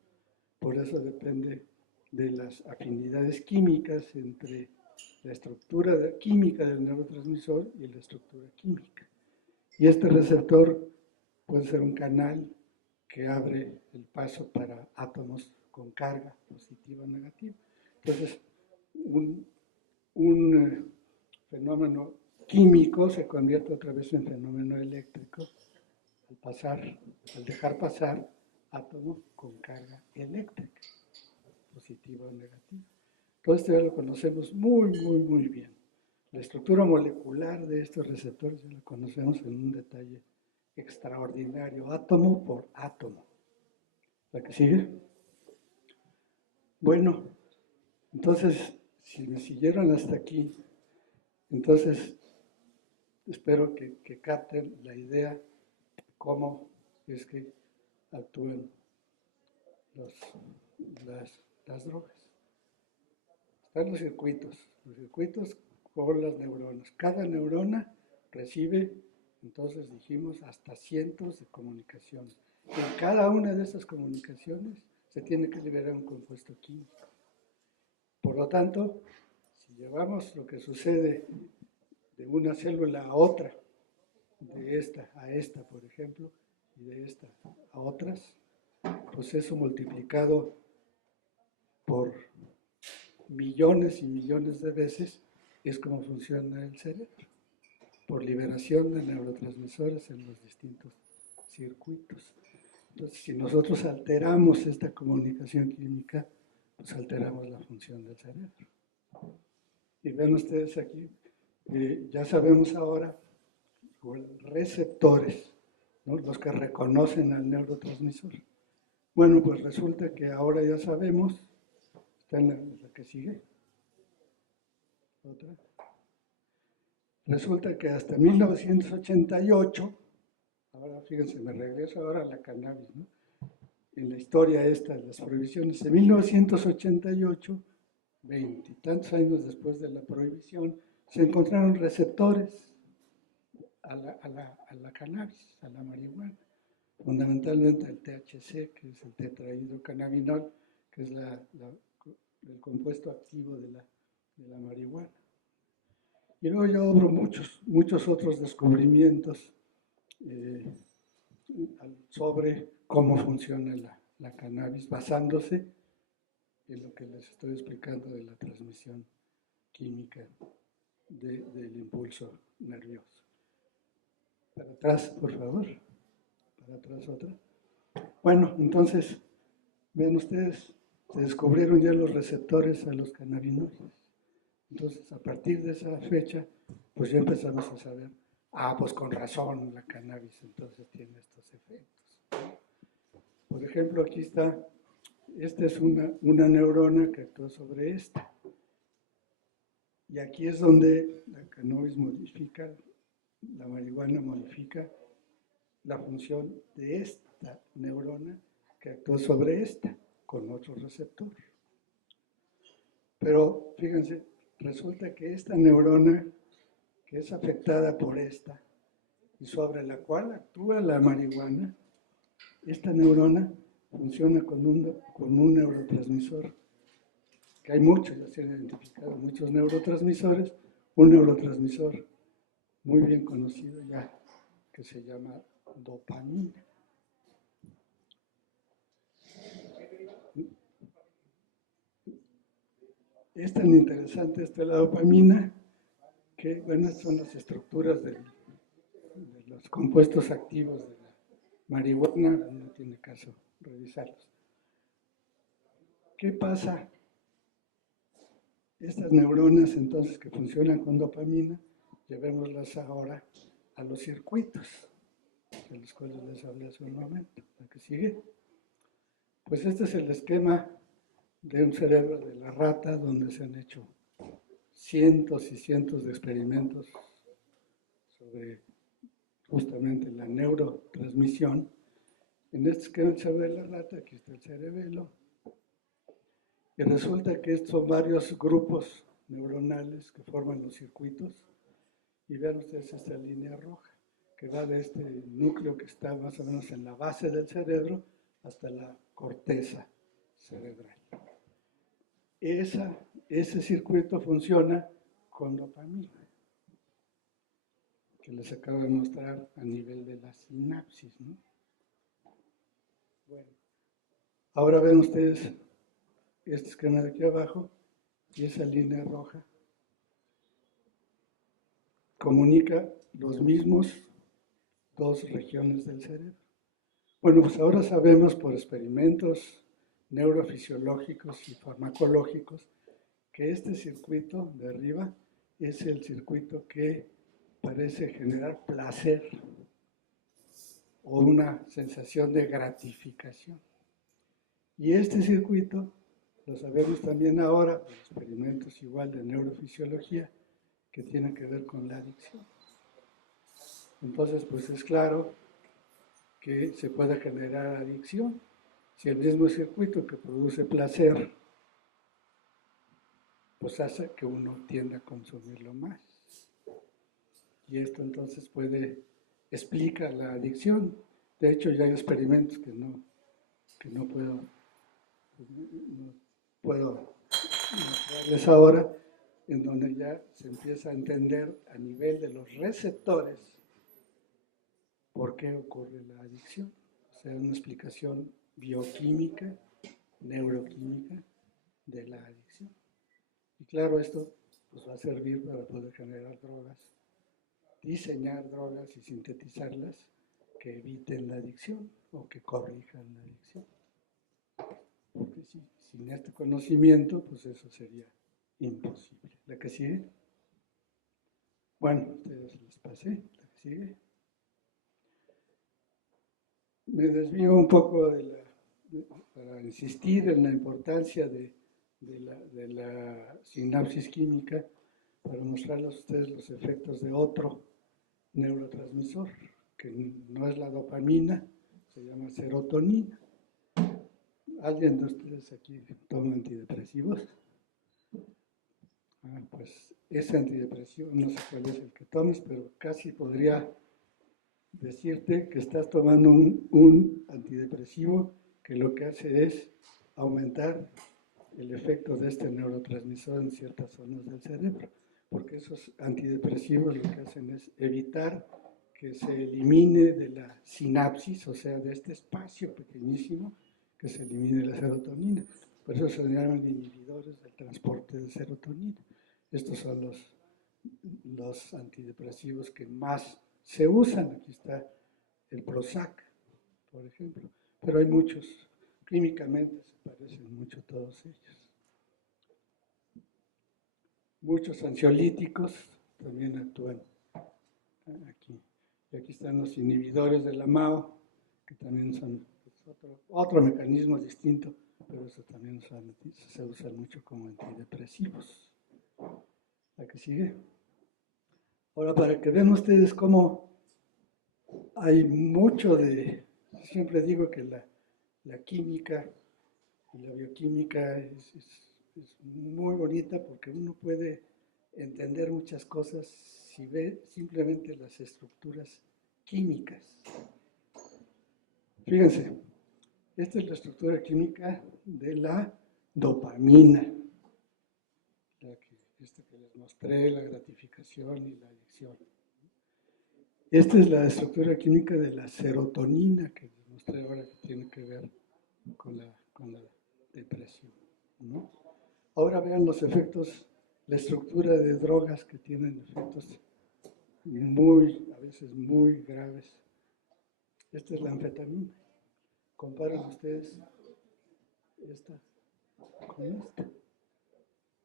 Por eso depende de las afinidades químicas entre la estructura química del neurotransmisor y la estructura química. Y este receptor puede ser un canal que abre el paso para átomos con carga positiva o negativa. Entonces, un fenómeno químico se convierte otra vez en fenómeno eléctrico al dejar pasar átomos con carga eléctrica, positiva o negativa. Todo esto ya lo conocemos muy bien. La estructura molecular de estos receptores ya la conocemos en un detalle extraordinario, átomo por átomo. ¿La que sigue? Bueno, entonces, si me siguieron hasta aquí, entonces espero que capten la idea de cómo es que actúan las drogas. Están los circuitos por las neuronas. Cada neurona recibe, entonces dijimos, hasta cientos de comunicaciones. En cada una de esas comunicaciones se tiene que liberar un compuesto químico. Por lo tanto, si llevamos lo que sucede de una célula a otra, de esta a esta, por ejemplo, y de esta a otras, pues eso multiplicado por millones y millones de veces es como funciona el cerebro, por liberación de neurotransmisores en los distintos circuitos. Entonces, si nosotros alteramos esta comunicación química, pues alteramos la función del cerebro. Y ven ustedes aquí, ya sabemos ahora, receptores, ¿no? Los que reconocen al neurotransmisor. Bueno, pues resulta que ahora ya sabemos, está en la que sigue, otra. Resulta que hasta 1988, ahora fíjense, me regreso ahora a la cannabis, ¿no? En la historia esta de las prohibiciones, en 1988, 20 y tantos años después de la prohibición, se encontraron receptores a la cannabis, a la marihuana, fundamentalmente el THC, que es el tetrahidrocannabinol, que es el compuesto activo de la marihuana. Y luego ya hubo muchos otros descubrimientos sobre cómo funciona la cannabis, basándose en lo que les estoy explicando de la transmisión química del impulso nervioso. Para atrás, por favor. Para atrás otra. Bueno, entonces, ven ustedes, se descubrieron ya los receptores a los cannabinoides. Entonces, a partir de esa fecha, pues ya empezamos a saber, pues con razón la cannabis entonces tiene estos efectos. Por ejemplo, aquí está, esta es una neurona que actúa sobre esta. Y aquí es donde la cannabis modifica, la marihuana modifica la función de esta neurona que actúa sobre esta, con otro receptor. Pero fíjense, resulta que esta neurona, que es afectada por esta, y sobre la cual actúa la marihuana, esta neurona funciona con un neurotransmisor, que hay muchos, ya se han identificado muchos neurotransmisores, un neurotransmisor muy bien conocido ya, que se llama dopamina. Es tan interesante esta la dopamina que, bueno, son las estructuras de los compuestos activos de la marihuana, no tiene caso revisarlos. ¿Qué pasa? Estas neuronas entonces que funcionan con dopamina, llevémoslas ahora a los circuitos, de los cuales les hablé hace un momento. ¿La que sigue? Pues este es el esquema de un cerebro de la rata, donde se han hecho cientos y cientos de experimentos sobre justamente la neurotransmisión. En este esquema del cerebro de la rata, aquí está el cerebelo, y resulta que estos son varios grupos neuronales que forman los circuitos, y vean ustedes esta línea roja, que va de este núcleo que está más o menos en la base del cerebro hasta la corteza cerebral. Ese circuito funciona con dopamina. ¿Ok? que les acabo de mostrar a nivel de la sinapsis, ¿no? Bueno, ahora ven ustedes este esquema de aquí abajo y esa línea roja comunica los mismos dos regiones del cerebro. Bueno, pues ahora sabemos por experimentos neurofisiológicos y farmacológicos que este circuito de arriba es el circuito que parece generar placer o una sensación de gratificación. Y este circuito, lo sabemos también ahora por experimentos igual de neurofisiología, que tiene que ver con la adicción. Entonces, pues es claro que se puede generar adicción si el mismo circuito que produce placer pues hace que uno tienda a consumirlo más. Y esto entonces explica la adicción. De hecho, ya hay experimentos que no puedo mostrarles ahora, en donde ya se empieza a entender a nivel de los receptores por qué ocurre la adicción. O sea, una explicación bioquímica, neuroquímica de la adicción. Y claro, esto pues, va a servir para poder generar drogas, diseñar drogas y sintetizarlas que eviten la adicción o que corrijan la adicción. Porque sin este conocimiento, pues eso sería imposible. ¿La que sigue? Bueno, ustedes les pasé. ¿La que sigue? Me desvío un poco para insistir en la importancia de la sinapsis química para mostrarles a ustedes los efectos de otro neurotransmisor, que no es la dopamina, se llama serotonina. ¿Alguien de ustedes aquí toma antidepresivos? Pues ese antidepresivo, no sé cuál es el que tomes, pero casi podría decirte que estás tomando un antidepresivo que lo que hace es aumentar el efecto de este neurotransmisor en ciertas zonas del cerebro, porque esos antidepresivos lo que hacen es evitar que se elimine de la sinapsis, o sea, de este espacio pequeñísimo, que se elimine la serotonina. Por eso se llaman inhibidores del transporte de serotonina. Estos son los antidepresivos que más se usan. Aquí está el Prozac, por ejemplo, pero hay muchos, químicamente se parecen mucho todos ellos. Muchos ansiolíticos también actúan aquí. Y aquí están los inhibidores de la MAO, que también son otro mecanismo distinto, pero eso también se usa mucho como antidepresivos. La que sigue. Ahora, para que vean ustedes cómo hay mucho siempre digo que la química y la bioquímica es muy bonita porque uno puede entender muchas cosas si ve simplemente las estructuras químicas. Fíjense, esta es la estructura química de la dopamina, esta que les mostré, la gratificación y la adicción. Esta es la estructura química de la serotonina que les mostré ahora, que tiene que ver con la depresión, ¿no? Ahora vean los efectos, la estructura de drogas que tienen efectos a veces muy graves. Esta es la anfetamina. Comparen ustedes esta con esta.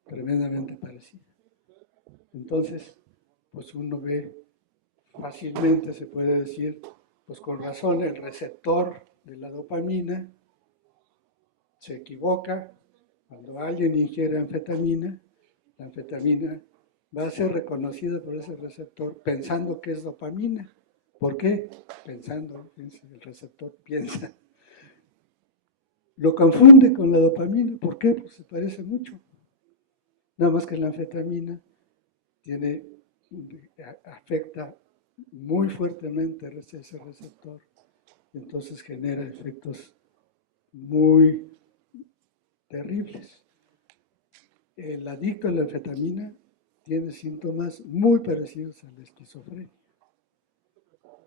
Tremendamente parecida. Entonces, pues uno ve fácilmente, se puede decir, pues con razón el receptor de la dopamina se equivoca. Cuando alguien ingiere anfetamina, la anfetamina va a ser reconocida por ese receptor pensando que es dopamina. ¿Por qué? Pensando, el receptor piensa. Lo confunde con la dopamina. ¿Por qué? Pues se parece mucho. Nada más que la anfetamina afecta muy fuertemente ese receptor y entonces genera efectos muy terribles. El adicto a la anfetamina tiene síntomas muy parecidos a la esquizofrenia.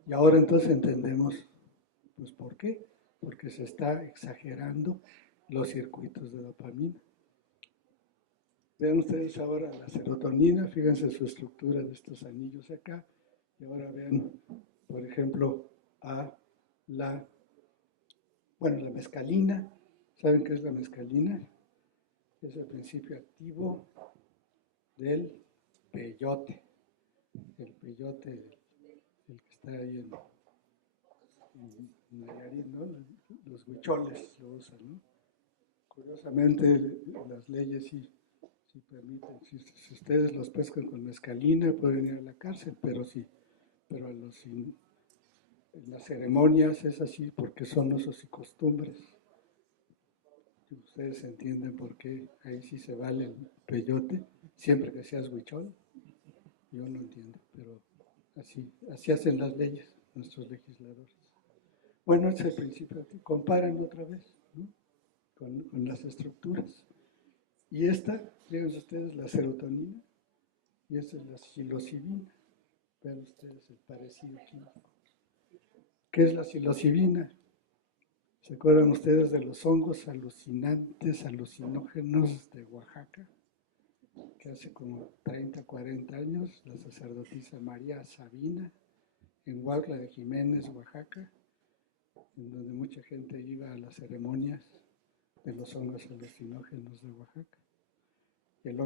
Y ahora entonces entendemos, pues, ¿por qué? Porque se está exagerando los circuitos de dopamina. Vean ustedes ahora la serotonina, fíjense su estructura de estos anillos acá, y ahora vean, por ejemplo, a la mescalina. ¿Saben qué es la mescalina? Es el principio activo del peyote. El peyote, el que está ahí en Nayarit, ¿no? Los huicholes lo usan, ¿no? Curiosamente, las leyes sí permiten. Si ustedes los pescan con mescalina, pueden ir a la cárcel, pero en las ceremonias es así porque son usos y costumbres. Ustedes entienden por qué ahí sí se vale el peyote, siempre que seas huichol. Yo no entiendo, pero así hacen las leyes nuestros legisladores. Bueno, ese es el principio. Comparan otra vez, ¿no? con las estructuras. Y esta, fíjense ustedes, la serotonina, y esta es la psilocibina. Vean ustedes el parecido químico. ¿Qué es la psilocibina? ¿Se acuerdan ustedes de los hongos alucinantes, alucinógenos de Oaxaca? Que hace como 30, 40 años, la sacerdotisa María Sabina, en Huautla de Jiménez, Oaxaca, en donde mucha gente iba a las ceremonias de los hongos alucinógenos de Oaxaca. El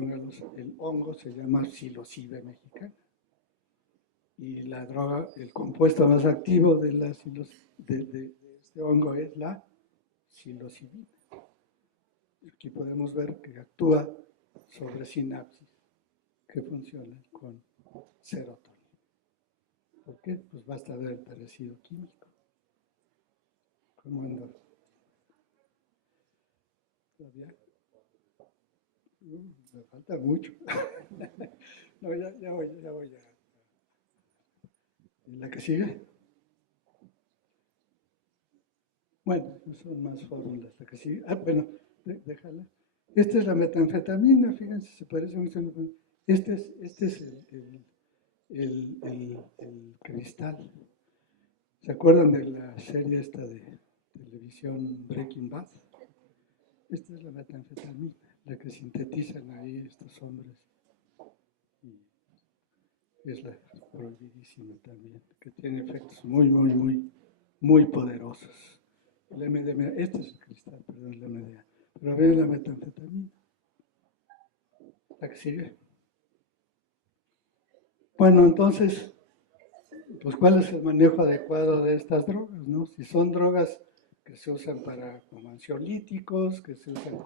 hongo se llama psilocibe mexicana. Y la droga, el compuesto más activo de este hongo es la psilocibina. Aquí podemos ver que actúa sobre sinapsis que funcionan con serotonina. ¿Por qué? Pues basta ver el parecido químico. ¿Cómo anda? ¿Todavía? Me falta mucho. No, ya voy a... ¿Y la que sigue? Bueno, son más fórmulas. La que sigue. Bueno, déjala. Esta es la metanfetamina, fíjense, se parece mucho. Este es el cristal. ¿Se acuerdan de la serie esta de televisión Breaking Bad? Esta es la metanfetamina, la que sintetizan ahí estos hombres. Y es la prohibidísima también, que tiene efectos muy poderosos. El MDMA, este es el cristal, perdón, el MDMA. Pero vean la metanfetamina. La que sigue. Bueno, entonces, pues ¿cuál es el manejo adecuado de estas drogas, no? Si son drogas que se usan como ansiolíticos, que se usan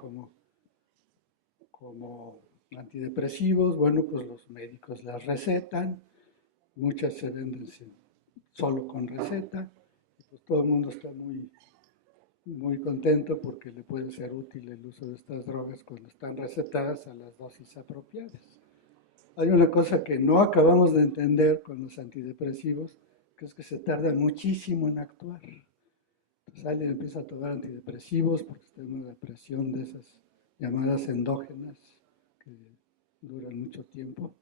como antidepresivos, bueno, pues los médicos las recetan, muchas se venden solo con receta, y pues todo el mundo está muy contento porque le puede ser útil el uso de estas drogas cuando están recetadas a las dosis apropiadas. Hay una cosa que no acabamos de entender con los antidepresivos, que es que se tardan muchísimo en actuar. Entonces alguien empieza a tomar antidepresivos porque está en una depresión de esas llamadas endógenas que duran mucho tiempo.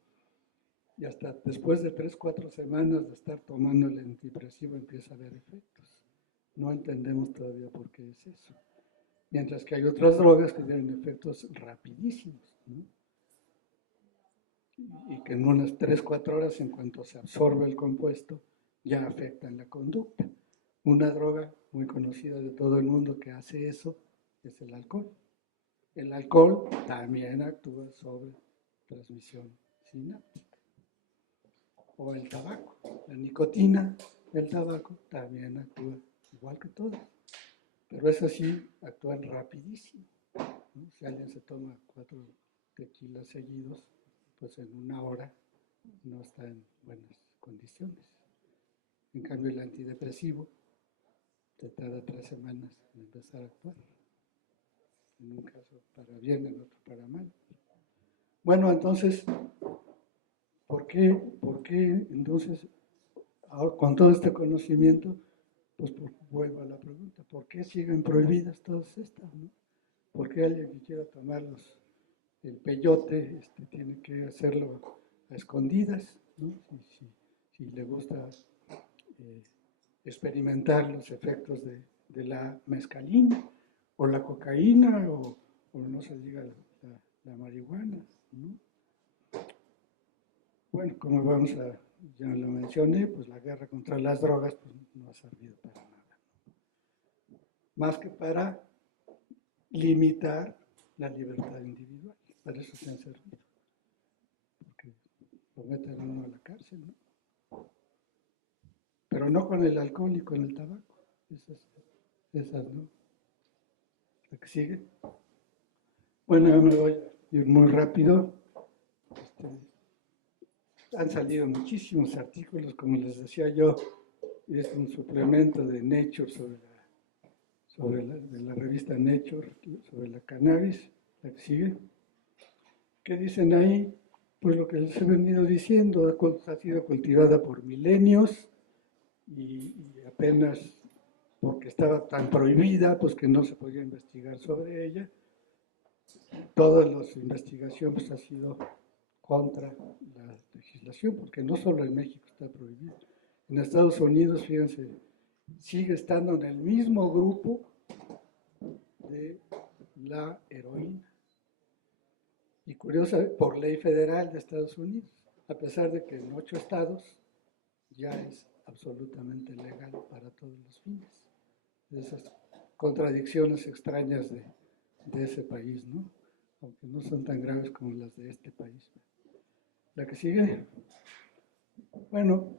Y hasta después de 3, 4 semanas de estar tomando el antidepresivo empieza a haber efectos. No entendemos todavía por qué es eso. Mientras que hay otras drogas que tienen efectos rapidísimos, ¿no? Y que en unas 3, 4 horas, en cuanto se absorbe el compuesto, ya afectan la conducta. Una droga muy conocida de todo el mundo que hace eso es el alcohol. El alcohol también actúa sobre transmisión sináptica. O el tabaco. La nicotina del tabaco también actúa igual que todas. Pero eso sí, actúan rapidísimo, ¿no? Si alguien se toma 4 tequilas seguidos, pues en 1 hora no está en buenas condiciones. En cambio, el antidepresivo te tarda 3 semanas en empezar a actuar. En un caso para bien, en otro para mal. Bueno, entonces, ¿por qué entonces, ahora, con todo este conocimiento, pues vuelvo a la pregunta, ¿por qué siguen prohibidas todas estas, no? ¿Por qué alguien que quiera tomarlos el peyote tiene que hacerlo a escondidas, ¿no? Si le gusta experimentar los efectos de la mescalina o la cocaína o no se diga la marihuana, ¿no? Bueno, como ya lo mencioné, pues la guerra contra las drogas pues, no ha servido para nada, más que para limitar la libertad individual. Para eso se han servido, porque lo meten a uno a la cárcel, ¿no? Pero no con el alcohol y con el tabaco. Esas no. La que sigue. Bueno, yo me voy a ir muy rápido. Han salido muchísimos artículos, como les decía yo, es un suplemento de Nature de la revista Nature sobre la cannabis, la que sigue. ¿Qué dicen ahí? Pues lo que les he venido diciendo, ha sido cultivada por milenios y apenas porque estaba tan prohibida, pues que no se podía investigar sobre ella. Toda la investigación pues, ha sido contra la legislación, porque no solo en México está prohibido. En Estados Unidos, fíjense, sigue estando en el mismo grupo de la heroína. Y curiosa, por ley federal de Estados Unidos, a pesar de que en 8 estados ya es absolutamente legal para todos los fines. De esas contradicciones extrañas de ese país, ¿no? Aunque no son tan graves como las de este país. La que sigue. Bueno,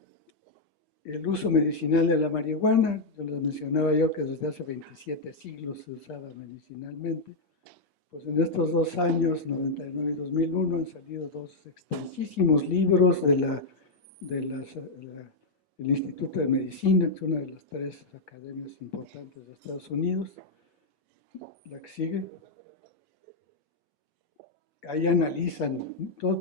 el uso medicinal de la marihuana, yo les mencionaba yo que desde hace 27 siglos se usaba medicinalmente. Pues en estos 2 años, 99 y 2001, han salido 2 extensísimos libros del Instituto de Medicina, que es una de las 3 academias importantes de Estados Unidos. La que sigue. Ahí analizan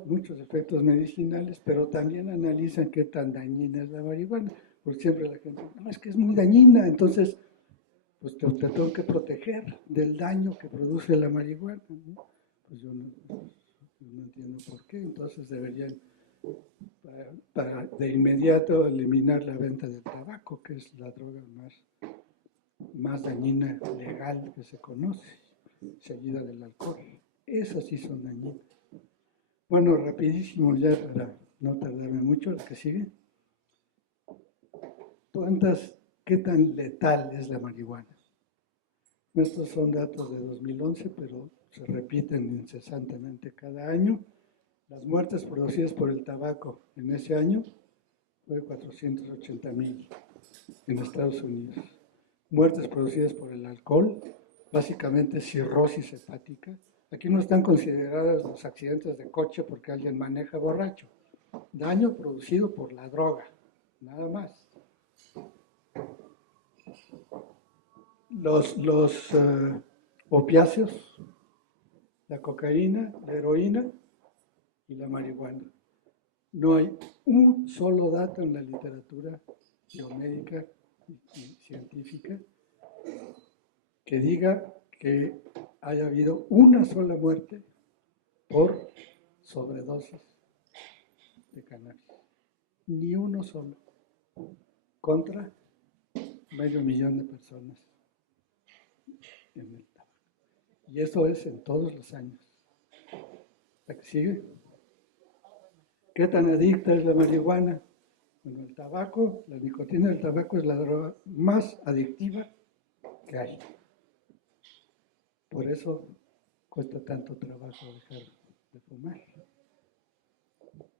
muchos efectos medicinales, pero también analizan qué tan dañina es la marihuana, porque siempre la gente, no, es que es muy dañina, entonces pues te tengo que proteger del daño que produce la marihuana, ¿no? Pues yo no entiendo por qué, entonces deberían para de inmediato eliminar la venta del tabaco, que es la droga más dañina legal que se conoce, seguida del alcohol. Esas sí son dañinas. Bueno, rapidísimo ya para no tardarme mucho, la que sigue. ¿Qué tan letal es la marihuana? Estos son datos de 2011, pero se repiten incesantemente cada año. Las muertes producidas por el tabaco en ese año fue 480,000 en Estados Unidos. Muertes producidas por el alcohol, básicamente cirrosis hepática. Aquí no están considerados los accidentes de coche porque alguien maneja borracho. Daño producido por la droga, nada más. Los opiáceos, la cocaína, la heroína y la marihuana. No hay un solo dato en la literatura biomédica y científica que diga que haya habido una sola muerte por sobredosis de cannabis. Ni uno solo. Contra 500,000 de personas en el tabaco. Y eso es en todos los años. ¿La que sigue? ¿Qué tan adicta es la marihuana? Bueno, el tabaco, la nicotina del tabaco es la droga más adictiva que hay. Por eso cuesta tanto trabajo dejar de fumar.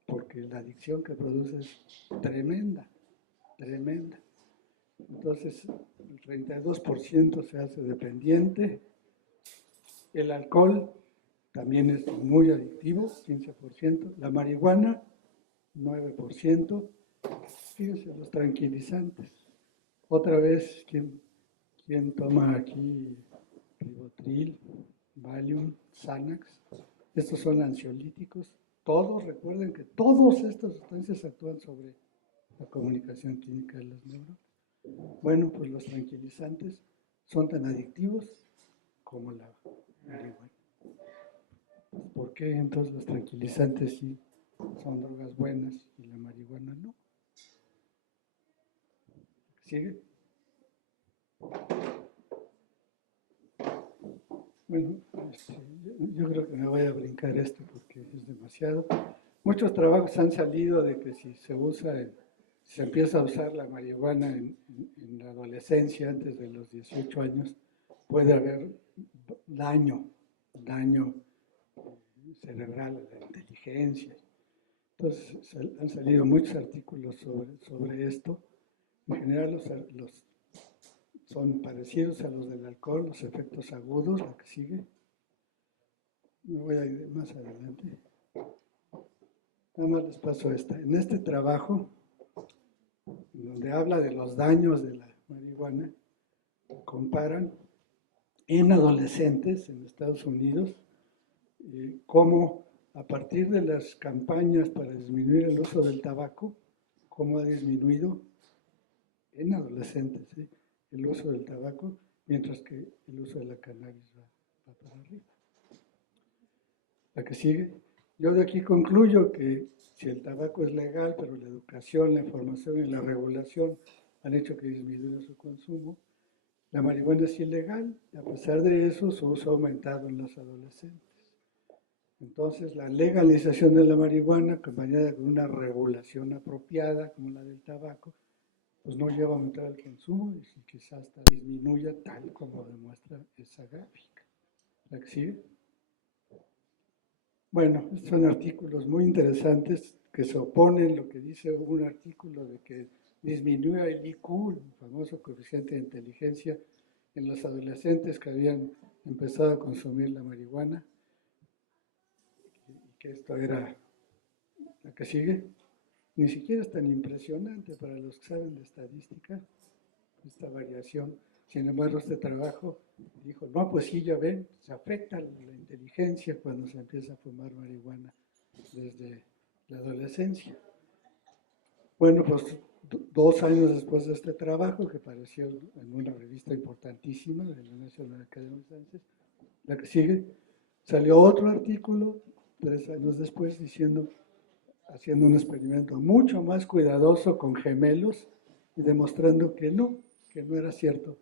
Porque la adicción que produce es tremenda, tremenda. Entonces, el 32% se hace dependiente. El alcohol también es muy adictivo, 15%. La marihuana, 9%. Fíjense, los tranquilizantes. Otra vez, ¿quién toma aquí Rivotril, Valium, Xanax? Estos son ansiolíticos. Todos, recuerden que todas estas sustancias actúan sobre la comunicación química de las neuronas. Bueno, pues los tranquilizantes son tan adictivos como la marihuana. ¿Por qué entonces los tranquilizantes sí son drogas buenas y la marihuana no? ¿Sigue? Bueno, yo creo que me voy a brincar esto porque es demasiado. Muchos trabajos han salido de que si se usa, si se empieza a usar la marihuana en la adolescencia, antes de los 18 años, puede haber daño cerebral a la inteligencia. Entonces han salido muchos artículos sobre esto. En general son parecidos a los del alcohol, los efectos agudos, la que sigue. Me voy a ir más adelante. Nada más les paso esta. En este trabajo, donde habla de los daños de la marihuana, comparan en adolescentes en Estados Unidos cómo a partir de las campañas para disminuir el uso del tabaco, cómo ha disminuido en adolescentes el uso del tabaco, mientras que el uso de la cannabis va para arriba. La que sigue. Yo de aquí concluyo que si el tabaco es legal, pero la educación, la información y la regulación han hecho que disminuya su consumo, la marihuana es ilegal y a pesar de eso su uso ha aumentado en los adolescentes. Entonces la legalización de la marihuana, acompañada con una regulación apropiada como la del tabaco, pues no lleva a aumentar el consumo y quizás hasta disminuya tal como demuestra esa gráfica. ¿La que sigue? Bueno, estos son artículos muy interesantes que se oponen a lo que dice un artículo de que disminuye el IQ, el famoso coeficiente de inteligencia, en los adolescentes que habían empezado a consumir la marihuana, y que esto era la que sigue. Ni siquiera es tan impresionante para los que saben de estadística, esta variación. Sin embargo, este trabajo dijo, no, pues sí, ya ven, se afecta la inteligencia cuando se empieza a fumar marihuana desde la adolescencia. Bueno, pues 2 años después de este trabajo, que apareció en una revista importantísima de la National Academy of Sciences, la que sigue, salió otro artículo 3 años después haciendo un experimento mucho más cuidadoso con gemelos y demostrando que no era cierto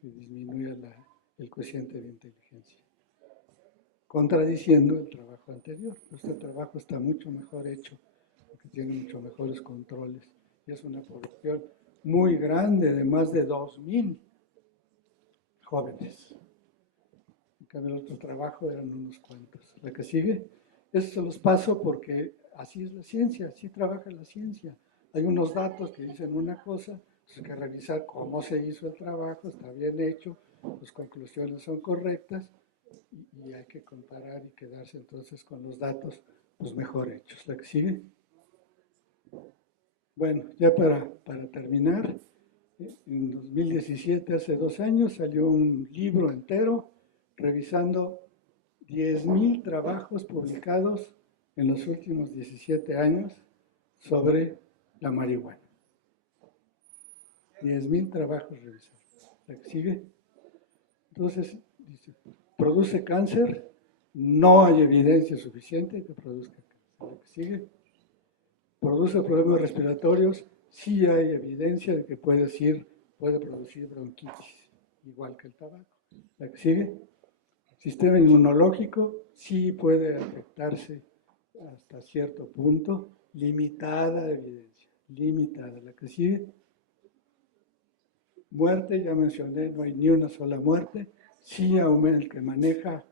que disminuya el cociente de inteligencia, contradiciendo el trabajo anterior. Este trabajo está mucho mejor hecho, porque tiene mucho mejores controles y es una población muy grande de más de 2,000 jóvenes. En cambio, el otro trabajo eran unos cuantos. La que sigue, eso se los paso porque así es la ciencia, así trabaja la ciencia. Hay unos datos que dicen una cosa, hay que revisar cómo se hizo el trabajo, está bien hecho, las conclusiones son correctas y hay que comparar y quedarse entonces con los datos pues, mejor hechos. ¿La que sigue? Bueno, ya para terminar, en 2017, hace 2 años, salió un libro entero revisando 10,000 trabajos publicados en los últimos 17 años sobre la marihuana. 10,000 trabajos revisados. ¿La que sigue? Entonces, dice, ¿produce cáncer? No hay evidencia suficiente que produzca cáncer. ¿La que sigue? ¿Produce problemas respiratorios? Sí hay evidencia de que puede producir bronquitis, igual que el tabaco. ¿La que sigue? Sistema inmunológico sí puede afectarse hasta cierto punto, limitada evidencia, limitada. La que sigue, muerte, ya mencioné, no hay ni una sola muerte, sí aumenta el que maneja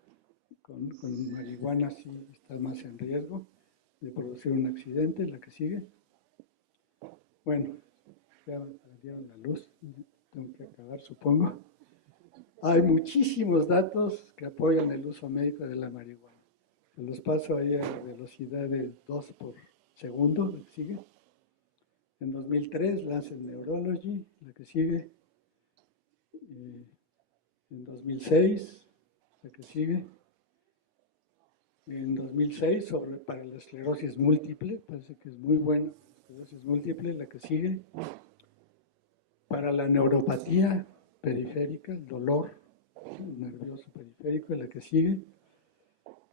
con marihuana, sí está más en riesgo de producir un accidente. La que sigue, bueno, ya dieron la luz, tengo que acabar supongo. Hay muchísimos datos que apoyan el uso médico de la marihuana. Se los paso ahí a velocidad de 2 por segundo, la que sigue. En 2003, Lancet Neurology, la que sigue. En 2006, la que sigue. En 2006, para la esclerosis múltiple, parece que es muy buena, esclerosis múltiple, la que sigue. Para la neuropatía periférica, el dolor nervioso periférico, la que sigue.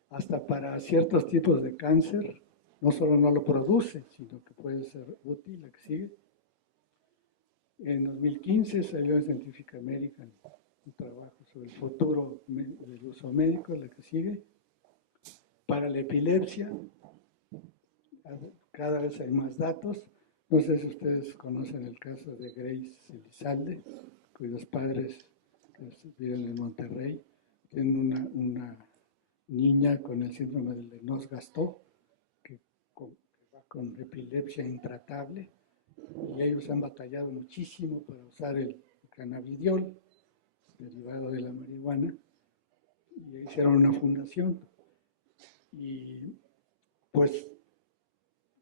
Hasta para ciertos tipos de cáncer, no solo no lo produce, sino que puede ser útil, la que sigue. En 2015 salió en Scientific American un trabajo sobre el futuro del uso médico, la que sigue. Para la epilepsia, cada vez hay más datos. No sé si ustedes conocen el caso de Grace Elizalde, cuyos padres viven en Monterrey. Tienen una niña con el síndrome de Lennox-Gastaut, que va con epilepsia intratable, y ellos han batallado muchísimo para usar el cannabidiol, derivado de la marihuana, y hicieron una fundación. Y pues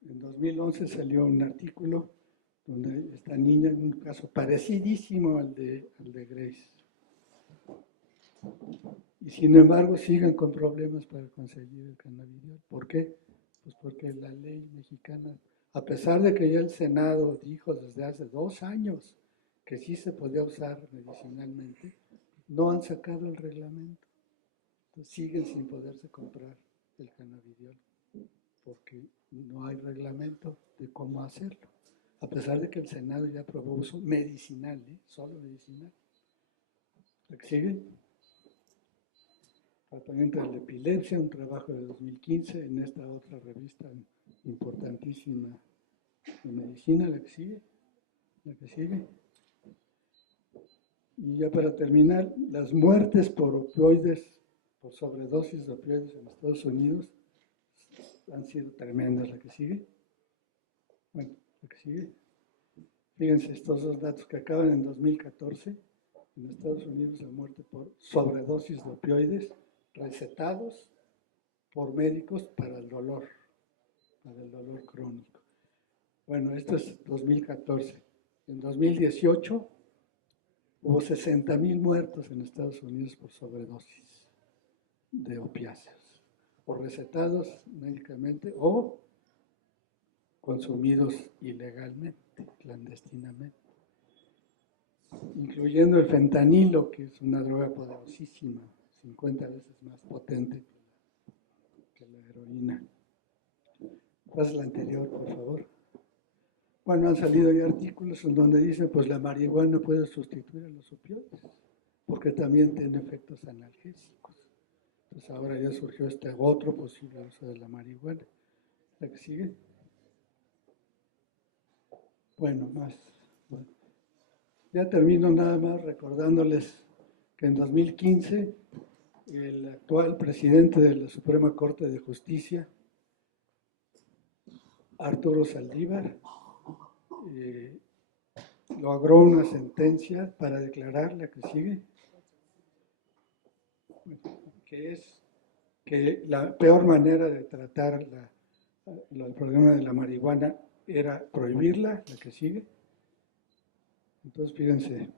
en 2011 salió un artículo donde esta niña, en un caso parecidísimo al de Grace, y sin embargo siguen con problemas para conseguir el cannabidiol. ¿Por qué? Pues porque la ley mexicana, a pesar de que ya el Senado dijo desde hace 2 años que sí se podía usar medicinalmente, no han sacado el reglamento. Entonces siguen sin poderse comprar el cannabidiol porque no hay reglamento de cómo hacerlo. A pesar de que el Senado ya aprobó uso medicinal, solo medicinal. ¿La que sigue? Tratamiento de la epilepsia, un trabajo de 2015 en esta otra revista importantísima de medicina. La que sigue. La que sigue. Y ya para terminar, las muertes por opioides, por sobredosis de opioides en Estados Unidos han sido tremendas. La que sigue. Bueno, la que sigue. Fíjense estos 2 datos que acaban en 2014. En Estados Unidos la muerte por sobredosis de opioides recetados por médicos para el dolor crónico. Bueno, esto es 2014. En 2018 hubo 60,000 muertos en Estados Unidos por sobredosis de opiáceos, o recetados médicamente o consumidos ilegalmente, clandestinamente, incluyendo el fentanilo, que es una droga poderosísima, 50 veces más potente que la heroína. Pasa la anterior, por favor. Bueno, han salido ya artículos en donde dicen, pues la marihuana puede sustituir a los opioides, porque también tiene efectos analgésicos. Entonces ahora ya surgió este otro posible uso de la marihuana. ¿La que sigue? Bueno, más. Bueno. Ya termino nada más recordándoles que en 2015 el actual presidente de la Suprema Corte de Justicia, Arturo Saldívar, logró una sentencia para declarar la que sigue, que es que la peor manera de tratar el problema de la marihuana era prohibirla, la que sigue. Entonces, fíjense,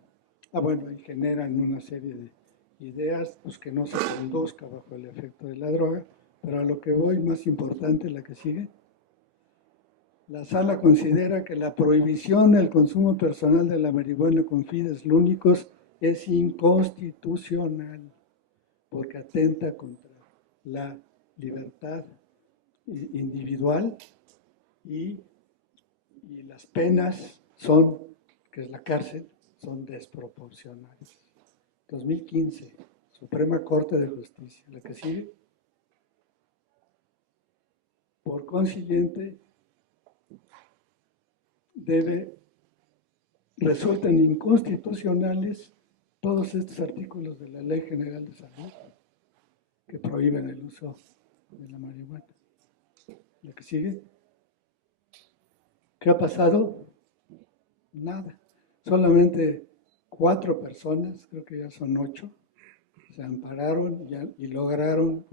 bueno, y generan una serie de ideas pues, que no se conduzca bajo el efecto de la droga, pero a lo que voy, más importante, la que sigue. La sala considera que la prohibición del consumo personal de la marihuana con fines lúdicos es inconstitucional, porque atenta contra la libertad individual y las penas son, que es la cárcel, son desproporcionales. 2015, Suprema Corte de Justicia. La que sigue. Por consiguiente, resultan inconstitucionales todos estos artículos de la Ley General de Salud que prohíben el uso de la marihuana. La que sigue. ¿Qué ha pasado? Nada. Solamente 4 personas, creo que ya son 8, se ampararon y lograron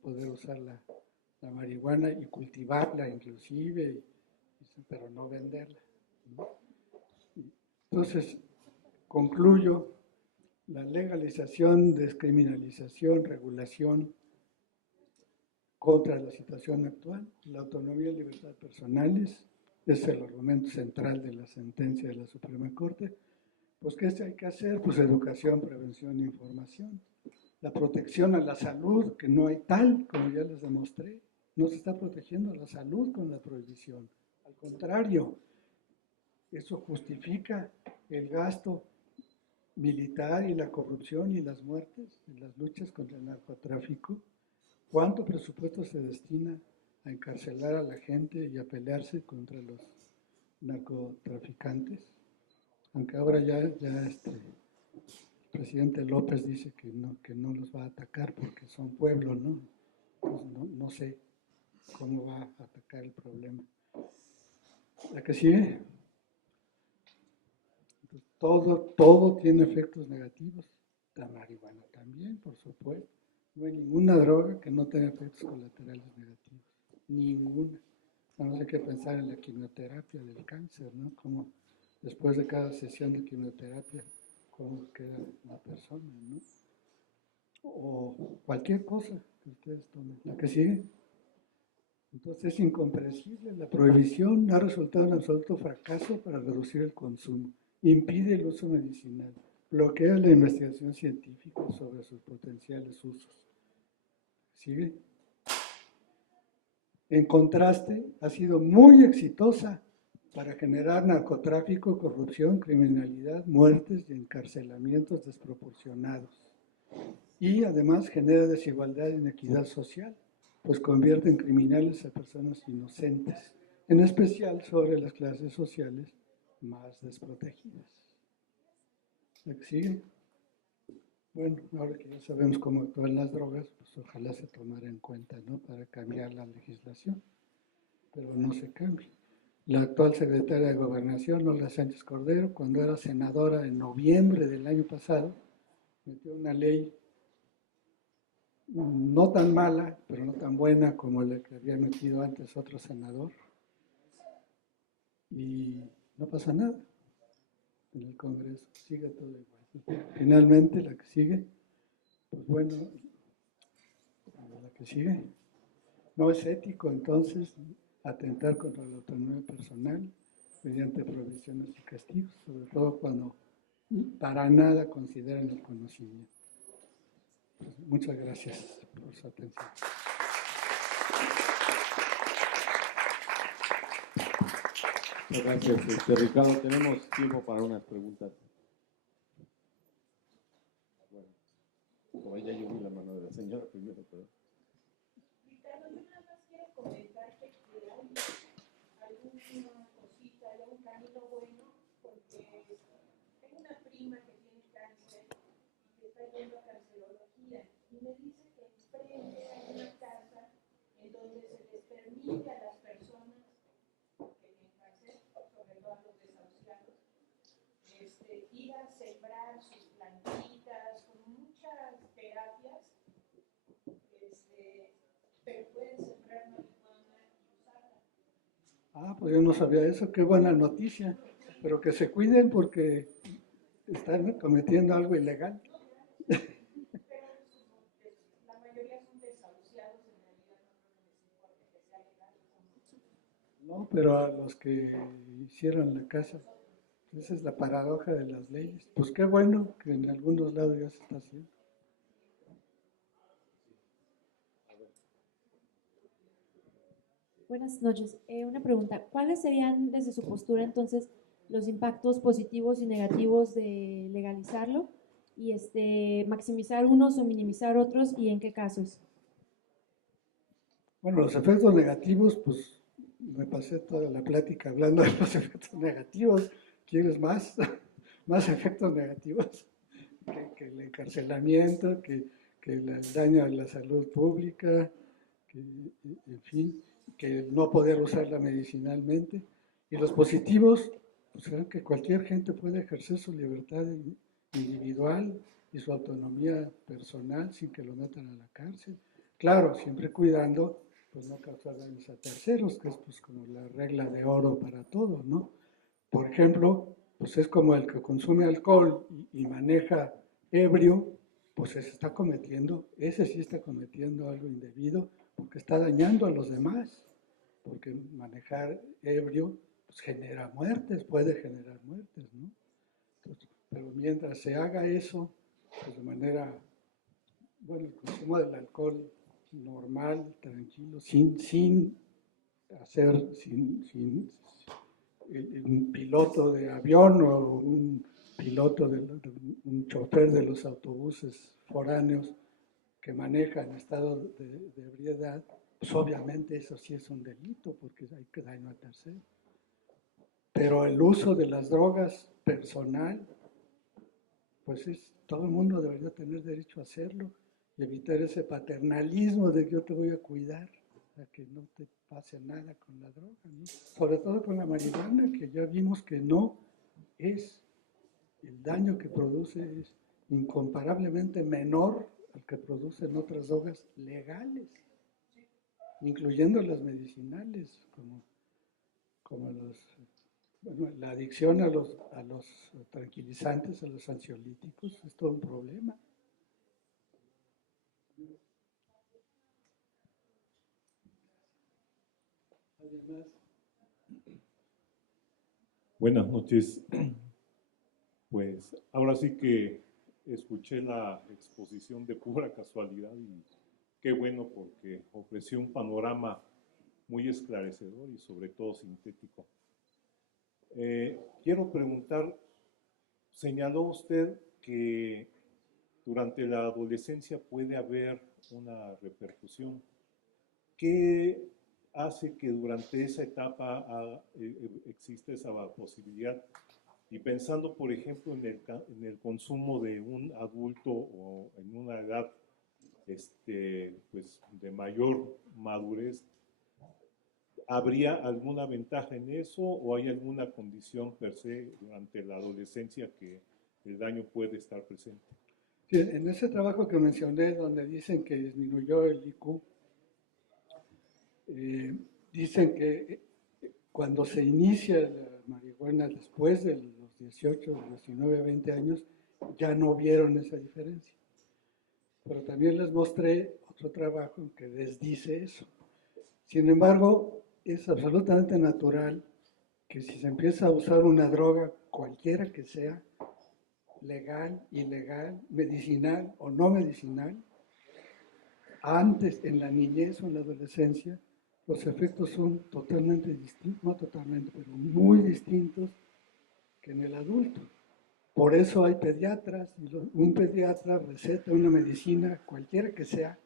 poder usar la marihuana y cultivarla inclusive, pero no venderla. Entonces, concluyo, la legalización, descriminalización, regulación contra la situación actual, la autonomía y libertad personales, es el argumento central de la sentencia de la Suprema Corte. Pues, ¿qué hay que hacer? Pues educación, prevención e información. La protección a la salud, que no hay tal, como ya les demostré, no se está protegiendo la salud con la prohibición. Al contrario, eso justifica el gasto militar y la corrupción y las muertes en las luchas contra el narcotráfico. ¿Cuánto presupuesto se destina a encarcelar a la gente y a pelearse contra los narcotraficantes? Aunque ahora ya el presidente López dice que no los va a atacar porque son pueblo, ¿no? Entonces no sé cómo va a atacar el problema. La que sigue. Entonces, todo tiene efectos negativos. La marihuana también, por supuesto. No hay ninguna droga que no tenga efectos colaterales negativos. Ninguna. No hay que pensar en la quimioterapia del cáncer, ¿no? Como después de cada sesión de quimioterapia, cómo queda la persona, ¿no? O cualquier cosa que ustedes tomen. La que sigue. Entonces es incomprensible. La prohibición ha resultado un absoluto fracaso para reducir el consumo. Impide el uso medicinal. Bloquea la investigación científica sobre sus potenciales usos. ¿Sigue? En contraste, ha sido muy exitosa para generar narcotráfico, corrupción, criminalidad, muertes y encarcelamientos desproporcionados. Y además genera desigualdad e inequidad social, pues convierte en criminales a personas inocentes, en especial sobre las clases sociales más desprotegidas. ¿La que sigue? Bueno, ahora que ya sabemos cómo actúan las drogas, pues ojalá se tomara en cuenta, ¿no? Para cambiar la legislación, pero no se cambia. La actual secretaria de Gobernación, Olga Sánchez Cordero, cuando era senadora en noviembre del año pasado, metió una ley no tan mala, pero no tan buena como la que había metido antes otro senador. Y no pasa nada en el Congreso, sigue todo igual. Finalmente, la que sigue, pues bueno, la que sigue, no es ético entonces atentar contra la autonomía personal mediante prohibiciones y castigos, sobre todo cuando para nada consideran el conocimiento. Pues muchas gracias por su atención. Muchas gracias, Ricardo. Tenemos tiempo para unas preguntas. Bueno, como ya yo vi la mano de la señora primero, pero... Ricardo, yo nada más quiero comentarte que hay alguna cosita, hay un camino bueno, porque tengo una prima que tiene cáncer y que está yendo a cancerología y me dice que enfrente hay una casa en donde se les permite a las personas que tienen cáncer, sobre todo a los desahuciados, ir a sembrar sus plantitas con muchas terapias, pero pueden sembrar marihuana y usarla. Ah, pues yo no sabía eso, qué buena noticia, pero que se cuiden porque están cometiendo algo ilegal. Pero la mayoría son desahuciados, en realidad no creo que les importe que sea legal. No, pero a los que hicieron la casa, esa es la paradoja de las leyes. Pues qué bueno que en algunos lados ya se está haciendo. Buenas noches. Una pregunta. ¿Cuáles serían, desde su postura, entonces, los impactos positivos y negativos de legalizarlo? Y maximizar unos o minimizar otros, ¿y en qué casos? Bueno, los efectos negativos, pues me pasé toda la plática hablando de los efectos negativos. ¿Quieres más? Más efectos negativos que el encarcelamiento, que el daño a la salud pública, que, en fin, que no poder usarla medicinalmente. Y los positivos, pues serán que cualquier gente puede ejercer su libertad individual y su autonomía personal sin que lo metan a la cárcel. Claro, siempre cuidando, pues no causar daños a terceros, que es pues como la regla de oro para todo, ¿no? Por ejemplo, pues es como el que consume alcohol y maneja ebrio, pues ese sí está cometiendo algo indebido, porque está dañando a los demás, porque manejar ebrio pues genera muertes, puede generar muertes, ¿no? Entonces, pero mientras se haga eso, pues de manera, bueno, el consumo del alcohol normal, tranquilo, sin un piloto de avión o un un chofer de los autobuses foráneos que maneja en estado de ebriedad, pues obviamente eso sí es un delito porque hay que daño a tercero. Pero el uso de las drogas personal, pues todo el mundo debería tener derecho a hacerlo y evitar ese paternalismo de que yo te voy a cuidar, a que no te pase nada con la droga, ¿no? Sobre todo con la marihuana, que ya vimos que no es, el daño que produce es incomparablemente menor al que producen otras drogas legales, incluyendo las medicinales, como bueno, la adicción a los tranquilizantes, a los ansiolíticos, es todo un problema. Además, buenas noches. Pues ahora sí que escuché la exposición de pura casualidad y qué bueno porque ofreció un panorama muy esclarecedor y sobre todo sintético. Quiero preguntar, señaló usted que durante la adolescencia puede haber una repercusión. ¿Qué hace que durante esa etapa exista esa posibilidad? Y pensando, por ejemplo, en el consumo de un adulto o en una edad pues, de mayor madurez, ¿habría alguna ventaja en eso o hay alguna condición per se durante la adolescencia que el daño puede estar presente? sí, en ese trabajo que mencioné, donde dicen que disminuyó el IQ, dicen que cuando se inicia la marihuana después de los 18, 19, 20 años, ya no vieron esa diferencia. Pero también les mostré otro trabajo que desdice eso. Sin embargo, es absolutamente natural que si se empieza a usar una droga, cualquiera que sea, legal, ilegal, medicinal o no medicinal, antes, en la niñez o en la adolescencia, los efectos son totalmente distintos, no totalmente, pero muy distintos que en el adulto. Por eso hay pediatras, y un pediatra receta una medicina, cualquiera que sea,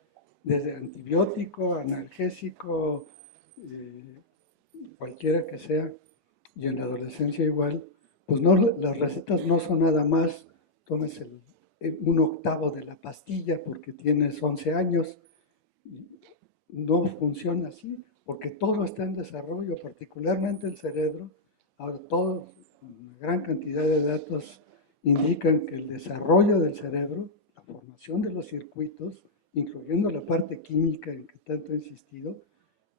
desde antibiótico, analgésico, cualquiera que sea, y en la adolescencia igual, pues no, las recetas no son nada más, tomes un octavo de la pastilla porque tienes 11 años, no funciona así, porque todo está en desarrollo, particularmente el cerebro. Ahora, una gran cantidad de datos indican que el desarrollo del cerebro, la formación de los circuitos, incluyendo la parte química en que tanto he insistido,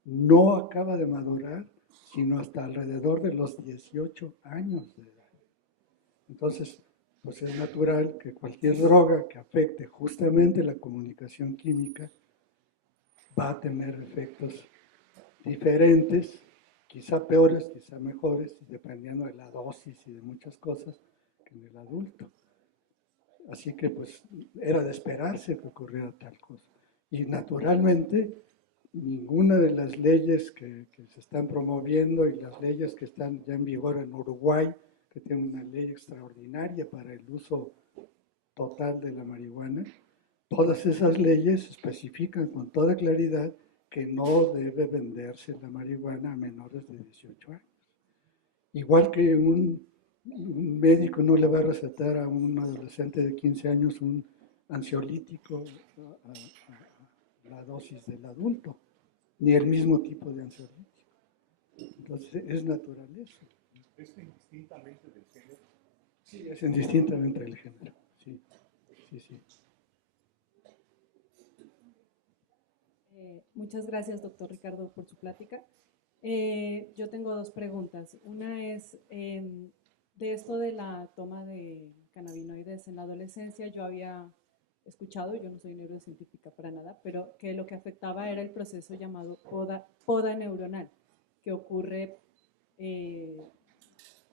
no acaba de madurar sino hasta alrededor de los 18 años de edad. Entonces, pues es natural que cualquier droga que afecte justamente la comunicación química va a tener efectos diferentes, quizá peores, quizá mejores, dependiendo de la dosis y de muchas cosas, que en el adulto. Así que pues era de esperarse que ocurriera tal cosa. Y naturalmente, ninguna de las leyes que se están promoviendo y las leyes que están ya en vigor en Uruguay, que tiene una ley extraordinaria para el uso total de la marihuana, todas esas leyes especifican con toda claridad que no debe venderse la marihuana a menores de 18 años. Igual que un médico no le va a recetar a un adolescente de 15 años un ansiolítico a la dosis del adulto, ni el mismo tipo de ansiolítico. Entonces es natural eso. ¿Es indistintamente del género? Sí, es indistintamente del género. Sí, sí, sí. Muchas gracias, doctor Ricardo, por su plática. Yo tengo dos preguntas. Una es, de esto de la toma de cannabinoides en la adolescencia, yo había escuchado, yo no soy neurocientífica para nada, pero que lo que afectaba era el proceso llamado poda neuronal, que ocurre,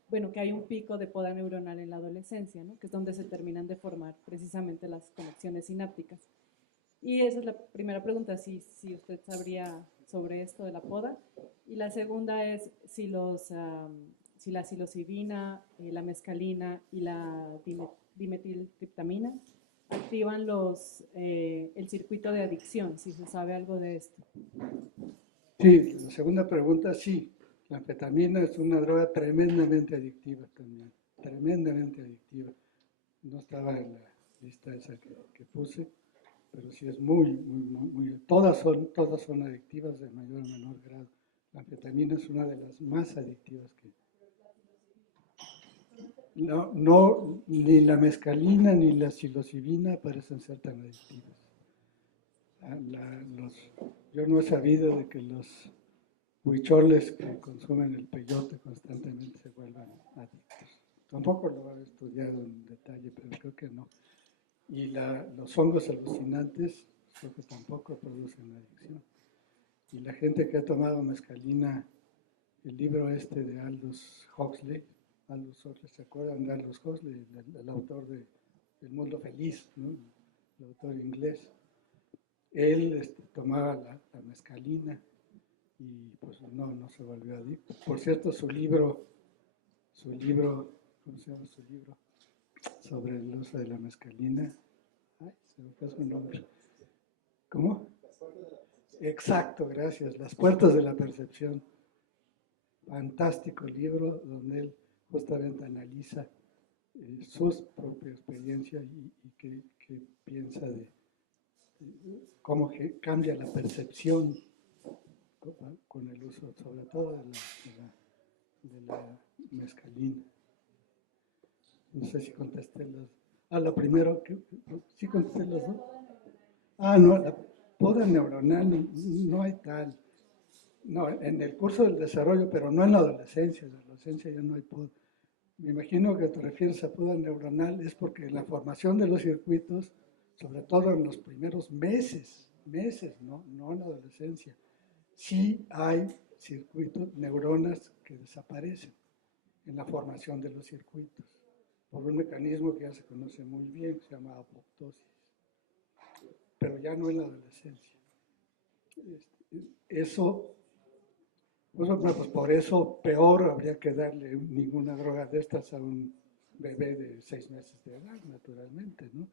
bueno, que hay un pico de poda neuronal en la adolescencia, ¿no? Que es donde se terminan de formar precisamente las conexiones sinápticas. Y esa es la primera pregunta, si usted sabría sobre esto de la poda. Y la segunda es si la psilocibina, la mescalina y la dimetiltriptamina activan el circuito de adicción, si se sabe algo de esto. Sí, la segunda pregunta, sí. La anfetamina es una droga tremendamente adictiva también, tremendamente adictiva. No estaba en la lista esa que puse, pero sí es todas son adictivas de mayor o menor grado. La anfetamina es una de las más adictivas que... No, ni la mescalina ni la psilocibina parecen ser tan adictivas. Yo no he sabido de que los huicholes que consumen el peyote constantemente se vuelvan adictos. Tampoco lo he estudiado en detalle, pero creo que no. Y los hongos alucinantes creo que tampoco producen adicción. Y la gente que ha tomado mescalina, el libro este de Aldous Huxley, ¿se acuerdan de Aldous Huxley, el autor de El Mundo Feliz, ¿no? El autor inglés? Él tomaba la mescalina y pues no se volvió adicto. Por cierto, su libro, ¿cómo se llama su libro? Sobre el uso de la mescalina. Ay, se me fue su nombre. ¿Cómo? Exacto, gracias. Las puertas de la percepción. Fantástico libro donde él justamente analiza su propia experiencia y qué piensa de cómo que cambia la percepción con el uso, sobre todo de la mescalina. No sé si contesté lo primero, ¿sí contesté los dos? No, la poda neuronal no hay tal. No, en el curso del desarrollo, pero no en la adolescencia. En la adolescencia ya no hay poda. Me imagino que te refieres a poda neuronal, es porque la formación de los circuitos, sobre todo en los primeros meses, no en la adolescencia, sí hay circuitos, neuronas que desaparecen en la formación de los circuitos, por un mecanismo que ya se conoce muy bien, que se llama apoptosis, pero ya no en la adolescencia. Eso, pues por eso peor habría que darle ninguna droga de estas a un bebé de 6 meses de edad, naturalmente, ¿no?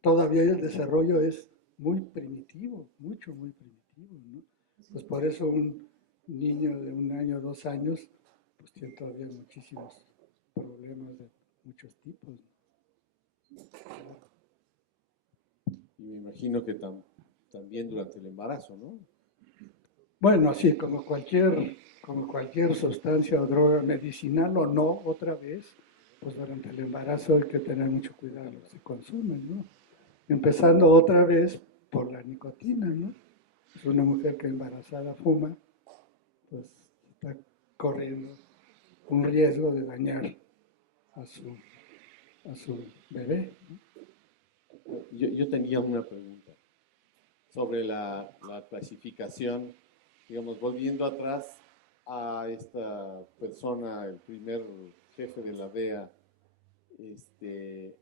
Todavía el desarrollo es muy primitivo, muy primitivo, ¿no? Pues por eso un niño de 1 año, 2 años, pues tiene todavía muchísimos problemas de muchos tipos. Y me imagino que también durante el embarazo, ¿no? Bueno, sí, como cualquier sustancia o droga medicinal o no, otra vez, pues durante el embarazo hay que tener mucho cuidado lo que se consume, ¿no? Empezando otra vez por la nicotina, ¿no? Es una mujer que embarazada fuma, pues está corriendo un riesgo de dañar a su bebé, ¿no? Yo tenía una pregunta sobre la clasificación, digamos, volviendo atrás a esta persona, el primer jefe de la DEA, el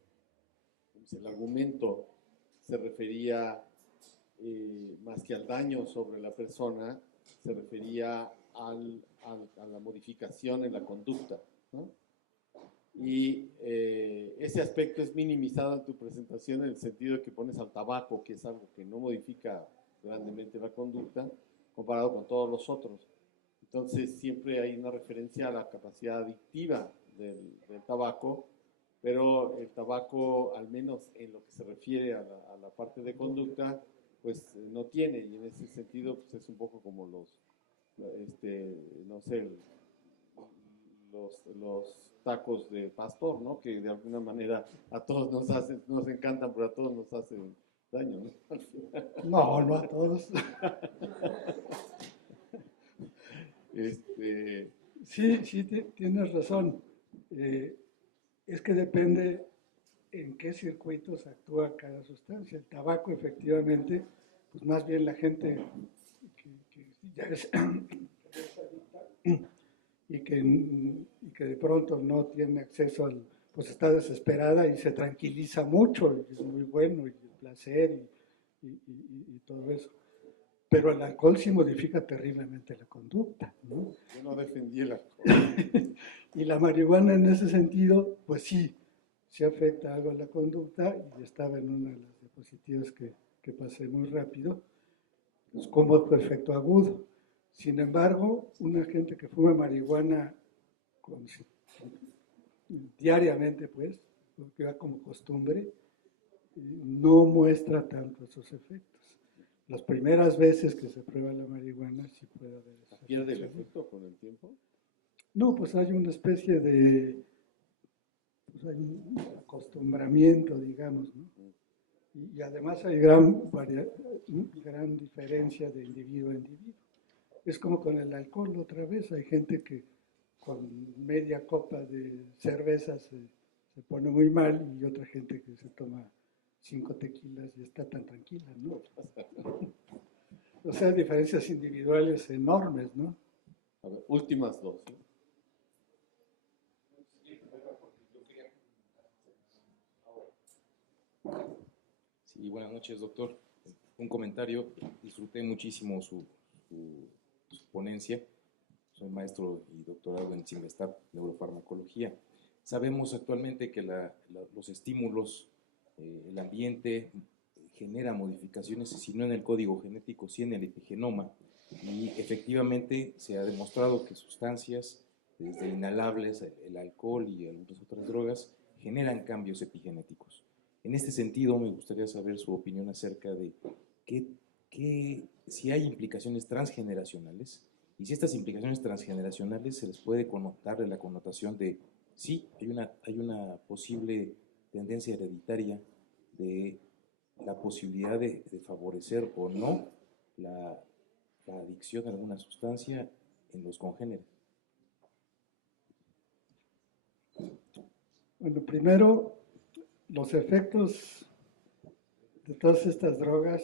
argumento se refería más que al daño sobre la persona, se refería a la modificación en la conducta, ¿no? Y ese aspecto es minimizado en tu presentación en el sentido de que pones al tabaco, que es algo que no modifica grandemente la conducta, comparado con todos los otros. Entonces siempre hay una referencia a la capacidad adictiva del tabaco, pero el tabaco, al menos en lo que se refiere a la parte de conducta, pues no tiene, y en ese sentido pues es un poco como no sé, los tacos de pastor, ¿no? Que de alguna manera a todos nos encantan, pero a todos nos hacen daño, ¿no? No a todos. Sí, tienes razón. Es que depende en qué circuitos actúa cada sustancia. El tabaco, efectivamente, pues más bien la gente que ya es adicta y que de pronto no tiene acceso pues está desesperada y se tranquiliza mucho, y es muy bueno, y el placer y todo eso. Pero el alcohol sí modifica terriblemente la conducta, ¿no? Yo no defendí el alcohol. Y la marihuana en ese sentido, pues sí afecta algo a la conducta, y estaba en una de las diapositivas que pasé muy rápido, pues como efecto agudo. Sin embargo, una gente que fuma marihuana diariamente, pues, porque va como costumbre, no muestra tanto esos efectos. Las primeras veces que se prueba la marihuana sí puede haber esos ¿Pierde el efectos. efecto con el tiempo? No, pues hay una especie de pues hay un acostumbramiento, digamos, ¿no? Y además hay gran diferencia de individuo a individuo. Es como con el alcohol otra vez, hay gente que con media copa de cerveza se pone muy mal, y otra gente que se toma 5 tequilas y está tan tranquila, ¿no? O sea, diferencias individuales enormes, ¿no? A ver, últimas dos, ¿sí? Sí, buenas noches, doctor. Un comentario, disfruté muchísimo su ponencia. Soy maestro y doctorado en CIMBESTAB, neurofarmacología. Sabemos actualmente que los estímulos, el ambiente, genera modificaciones, si no en el código genético, sí en el epigenoma. Y efectivamente se ha demostrado que sustancias, desde inhalables, el alcohol y algunas otras drogas, generan cambios epigenéticos. En este sentido, me gustaría saber su opinión acerca de si hay implicaciones transgeneracionales, y si estas implicaciones transgeneracionales se les puede darle la connotación de sí, hay una posible tendencia hereditaria de la posibilidad de favorecer o no la adicción a alguna sustancia en los congéneres. Bueno, primero, los efectos de todas estas drogas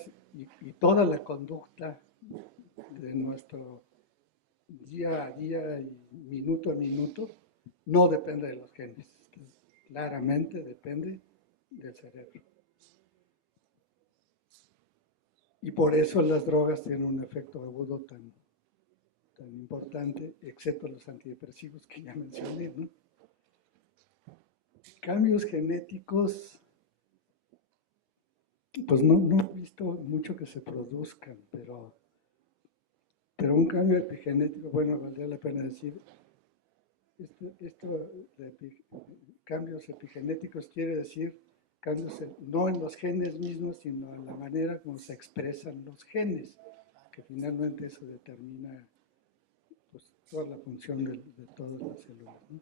y toda la conducta de nuestro día a día y minuto a minuto no depende de los genes, claramente depende del cerebro. Y por eso las drogas tienen un efecto agudo tan importante, excepto los antidepresivos que ya mencioné, ¿no? Cambios genéticos, pues no he visto mucho que se produzcan, pero un cambio epigenético, bueno, valdría la pena decir, esto de cambios epigenéticos quiere decir cambios no en los genes mismos, sino en la manera como se expresan los genes, que finalmente eso determina pues, toda la función de todas las células, ¿no?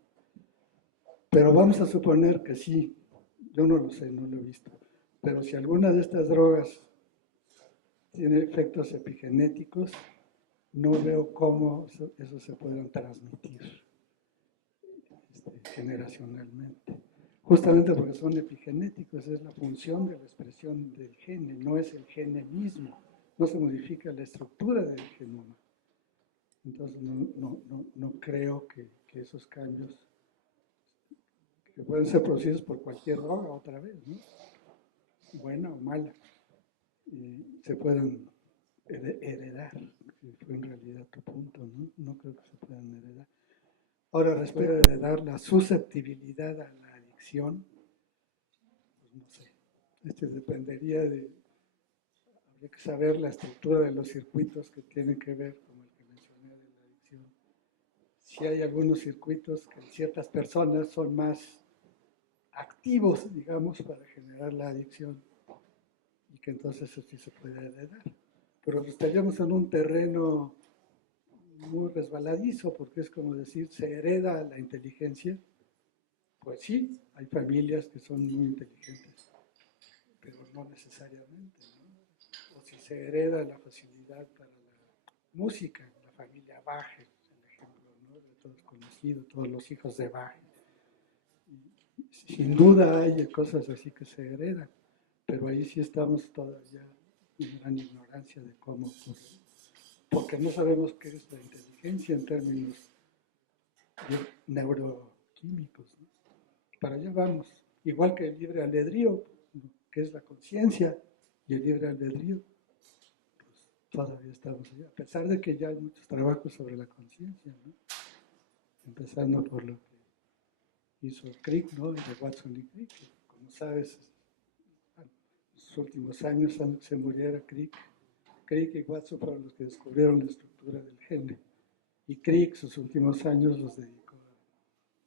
Pero vamos a suponer que sí, yo no lo sé, no lo he visto, pero si alguna de estas drogas tiene efectos epigenéticos, no veo cómo eso se puedan transmitir generacionalmente. Justamente porque son epigenéticos, es la función de la expresión del gene, no es el gene mismo, no se modifica la estructura del genoma. Entonces no creo que esos cambios, que pueden ser producidos por cualquier droga otra vez, ¿no? Buena o mala, se puedan heredar, que fue en realidad tu punto, ¿no? No creo que se puedan heredar. Ahora, respecto de heredar la susceptibilidad a la adicción, pues no sé, dependería habría que saber la estructura de los circuitos que tienen que ver, como el que mencioné de la adicción. Si hay algunos circuitos que en ciertas personas son más activos, digamos, para generar la adicción, y que entonces eso sí se puede heredar. Pero estaríamos en un terreno muy resbaladizo, porque es como decir, ¿se hereda la inteligencia? Pues sí, hay familias que son muy inteligentes, pero no necesariamente, ¿no? O si se hereda la facilidad para la música, la familia Bach, el ejemplo, ¿no? De todos conocidos, todos los hijos de Bach. Sin duda hay cosas así que se heredan, pero ahí sí estamos todavía en gran ignorancia de cómo ocurre, porque no sabemos qué es la inteligencia en términos neuroquímicos, ¿no? Para allá vamos, igual que el libre albedrío, que es la conciencia, y el libre albedrío, pues, todavía estamos allá, a pesar de que ya hay muchos trabajos sobre la conciencia, ¿no? Empezando por lo que hizo Crick, ¿no? Y de Watson y Crick, que, como sabes, en los últimos años, antes que se muriera Crick y Watson fueron los que descubrieron la estructura del gene. Y Crick, sus últimos años, los dedicó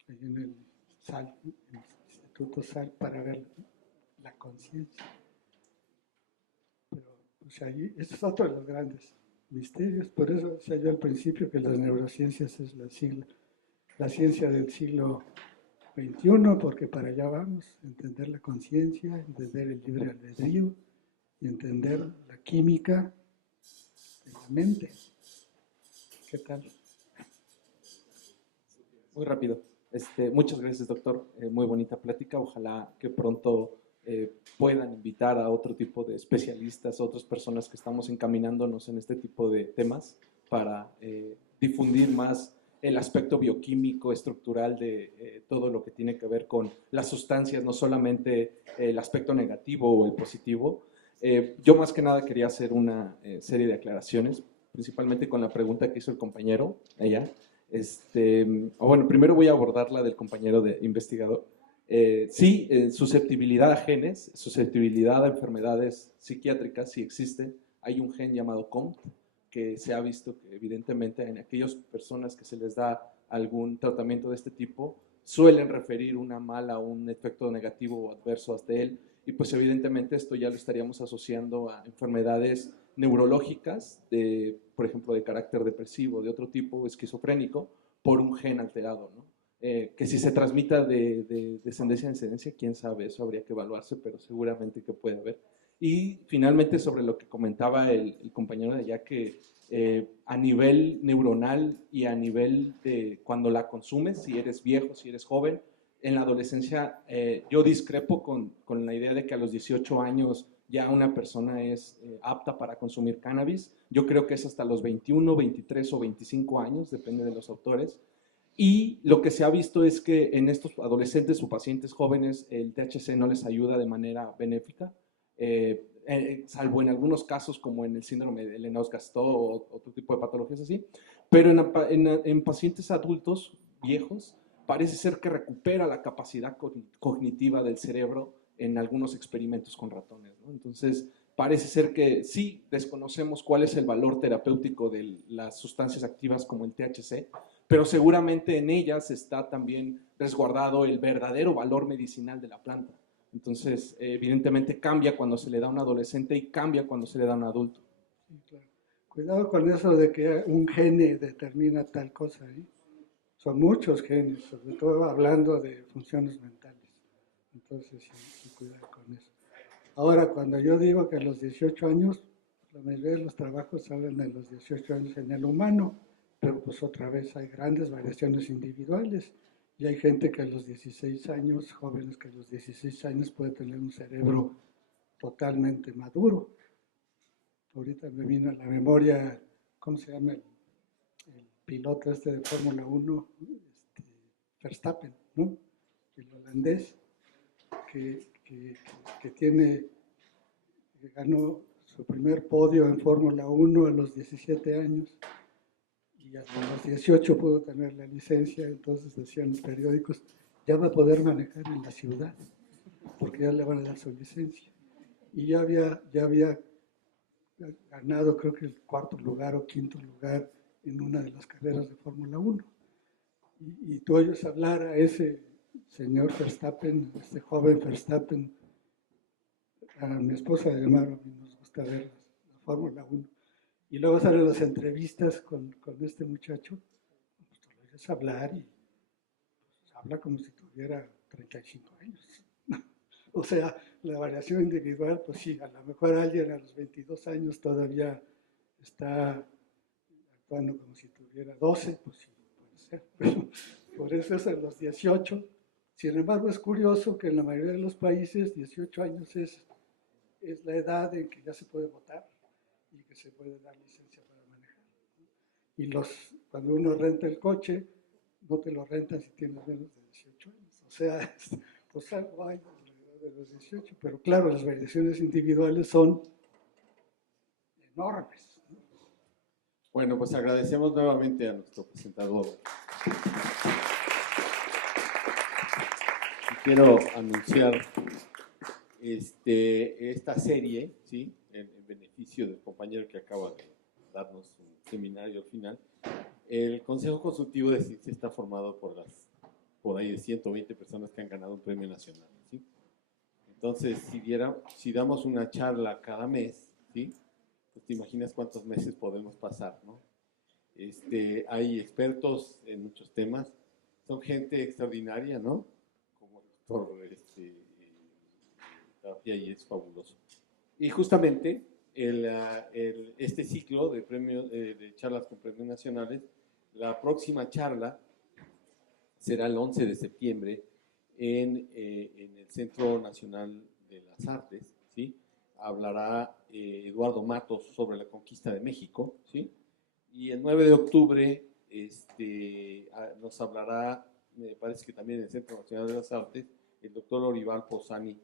ahí en el SAL, en el Instituto SAL, para ver la conciencia. Pero, pues ahí, ese es otro de los grandes misterios. Por eso decía yo al principio que las neurociencias es la ciencia del siglo XXI, porque para allá vamos, entender la conciencia, entender el libre albedrío y entender la química de la mente. ¿Qué tal? Muy rápido. Muchas gracias, doctor. Muy bonita plática. Ojalá que pronto puedan invitar a otro tipo de especialistas, a otras personas que estamos encaminándonos en este tipo de temas para difundir más el aspecto bioquímico, estructural de todo lo que tiene que ver con las sustancias, no solamente el aspecto negativo o el positivo. Yo más que nada quería hacer una serie de aclaraciones, principalmente con la pregunta que hizo el compañero allá. Bueno, primero voy a abordar la del compañero de investigador. Sí, susceptibilidad a genes, susceptibilidad a enfermedades psiquiátricas, sí existe. Hay un gen llamado COMT, que se ha visto que evidentemente en aquellas personas que se les da algún tratamiento de este tipo, suelen referir una mala o un efecto negativo o adverso hasta él, y pues evidentemente esto ya lo estaríamos asociando a enfermedades neurológicas, por ejemplo, de carácter depresivo, de otro tipo, esquizofrénico, por un gen alterado, ¿no? Que si se transmita de descendencia en descendencia, quién sabe, eso habría que evaluarse, pero seguramente que puede haber. Y finalmente sobre lo que comentaba el compañero de allá, que a nivel neuronal y a nivel de cuando la consumes, si eres viejo, si eres joven, en la adolescencia yo discrepo con la idea de que a los 18 años ya una persona es apta para consumir cannabis. Yo creo que es hasta los 21, 23 o 25 años, depende de los autores. Y lo que se ha visto es que en estos adolescentes o pacientes jóvenes el THC no les ayuda de manera benéfica, salvo en algunos casos como en el síndrome de Lennox-Gastaut o otro tipo de patologías así, pero en pacientes adultos viejos parece ser que recupera la capacidad cognitiva del cerebro en algunos experimentos con ratones, ¿no? Entonces, parece ser que sí desconocemos cuál es el valor terapéutico de las sustancias activas como el THC, pero seguramente en ellas está también resguardado el verdadero valor medicinal de la planta. Entonces, evidentemente cambia cuando se le da a un adolescente y cambia cuando se le da a un adulto. Sí, claro. Cuidado con eso de que un gene determina tal cosa, ¿eh? Son muchos genes, sobre todo hablando de funciones mentales. Entonces, sí, cuidado con eso. Ahora, cuando yo digo que a los 18 años, la mayoría de los trabajos hablan de los 18 años en el humano, pero pues otra vez hay grandes variaciones individuales. Y hay gente que a los 16 años, jóvenes que a los 16 años puede tener un cerebro totalmente maduro. Ahorita me vino a la memoria, ¿cómo se llama el piloto de Fórmula 1? Verstappen, ¿no? El holandés, que ganó su primer podio en Fórmula 1 a los 17 años. Y hasta los 18 pudo tener la licencia, entonces decían los periódicos, ya va a poder manejar en la ciudad, porque ya le van a dar su licencia. Y ya había ganado, creo que el 4º lugar o 5º lugar en una de las carreras de Fórmula 1. Y tú oyes hablar a ese señor Verstappen, este joven Verstappen, a mi esposa le llamaron, nos gusta ver la Fórmula 1. Y luego salen las entrevistas con este muchacho, pues tú lo oyes hablar y pues, habla como si tuviera 35 años. O sea, la variación individual, pues sí, a lo mejor alguien a los 22 años todavía está actuando como si tuviera 12, pues sí, puede ser. Pero por eso es a los 18. Sin embargo, es curioso que en la mayoría de los países 18 años es la edad en que ya se puede votar y que se puede dar licencia para manejar. Y cuando uno renta el coche, no te lo rentan si tienes menos de 18 años. O sea, pues algo hay de los 18, pero claro, las variaciones individuales son enormes, ¿no? Bueno, pues agradecemos nuevamente a nuestro presentador. Quiero anunciar esta serie, ¿sí? En beneficio del compañero que acaba de darnos un seminario al final. El Consejo Consultivo de Ciencia está formado por ahí de 120 personas que han ganado un premio nacional, ¿sí? Entonces, si damos una charla cada mes, ¿sí? Pues te imaginas cuántos meses podemos pasar, ¿no? Hay expertos en muchos temas, son gente extraordinaria, ¿no? Como el doctor Tapia, y es fabuloso. Y justamente este ciclo de premios, de charlas con premios nacionales, la próxima charla será el 11 de septiembre en el Centro Nacional de las Artes, ¿sí? Hablará Eduardo Matos sobre la conquista de México, ¿sí? Y el 9 de octubre nos hablará, me parece que también en el Centro Nacional de las Artes, el doctor Orival Posani,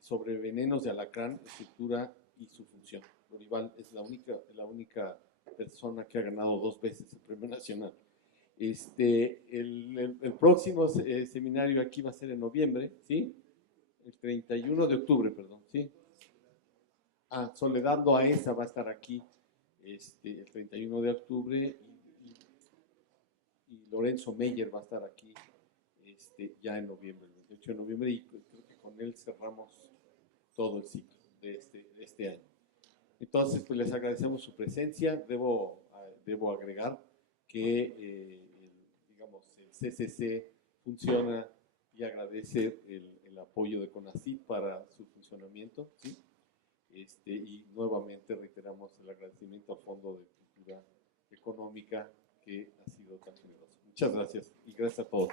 sobre venenos de alacrán, estructura y su función. Orival es la única persona que ha ganado 2 veces el premio nacional. El próximo seminario aquí va a ser en noviembre, ¿sí? El 31 de octubre, perdón, ¿sí? Soledad Loaesa va a estar aquí el 31 de octubre y Lorenzo Meyer va a estar aquí ya en noviembre, el 28 de noviembre, y creo que con él cerramos todo el ciclo de este año. Entonces, pues les agradecemos su presencia. Debo agregar que, digamos, el CCC funciona y agradece el apoyo de CONACYT para su funcionamiento, ¿sí? Y nuevamente reiteramos el agradecimiento al Fondo de Cultura Económica, que ha sido tan generoso. Muchas gracias y gracias a todos.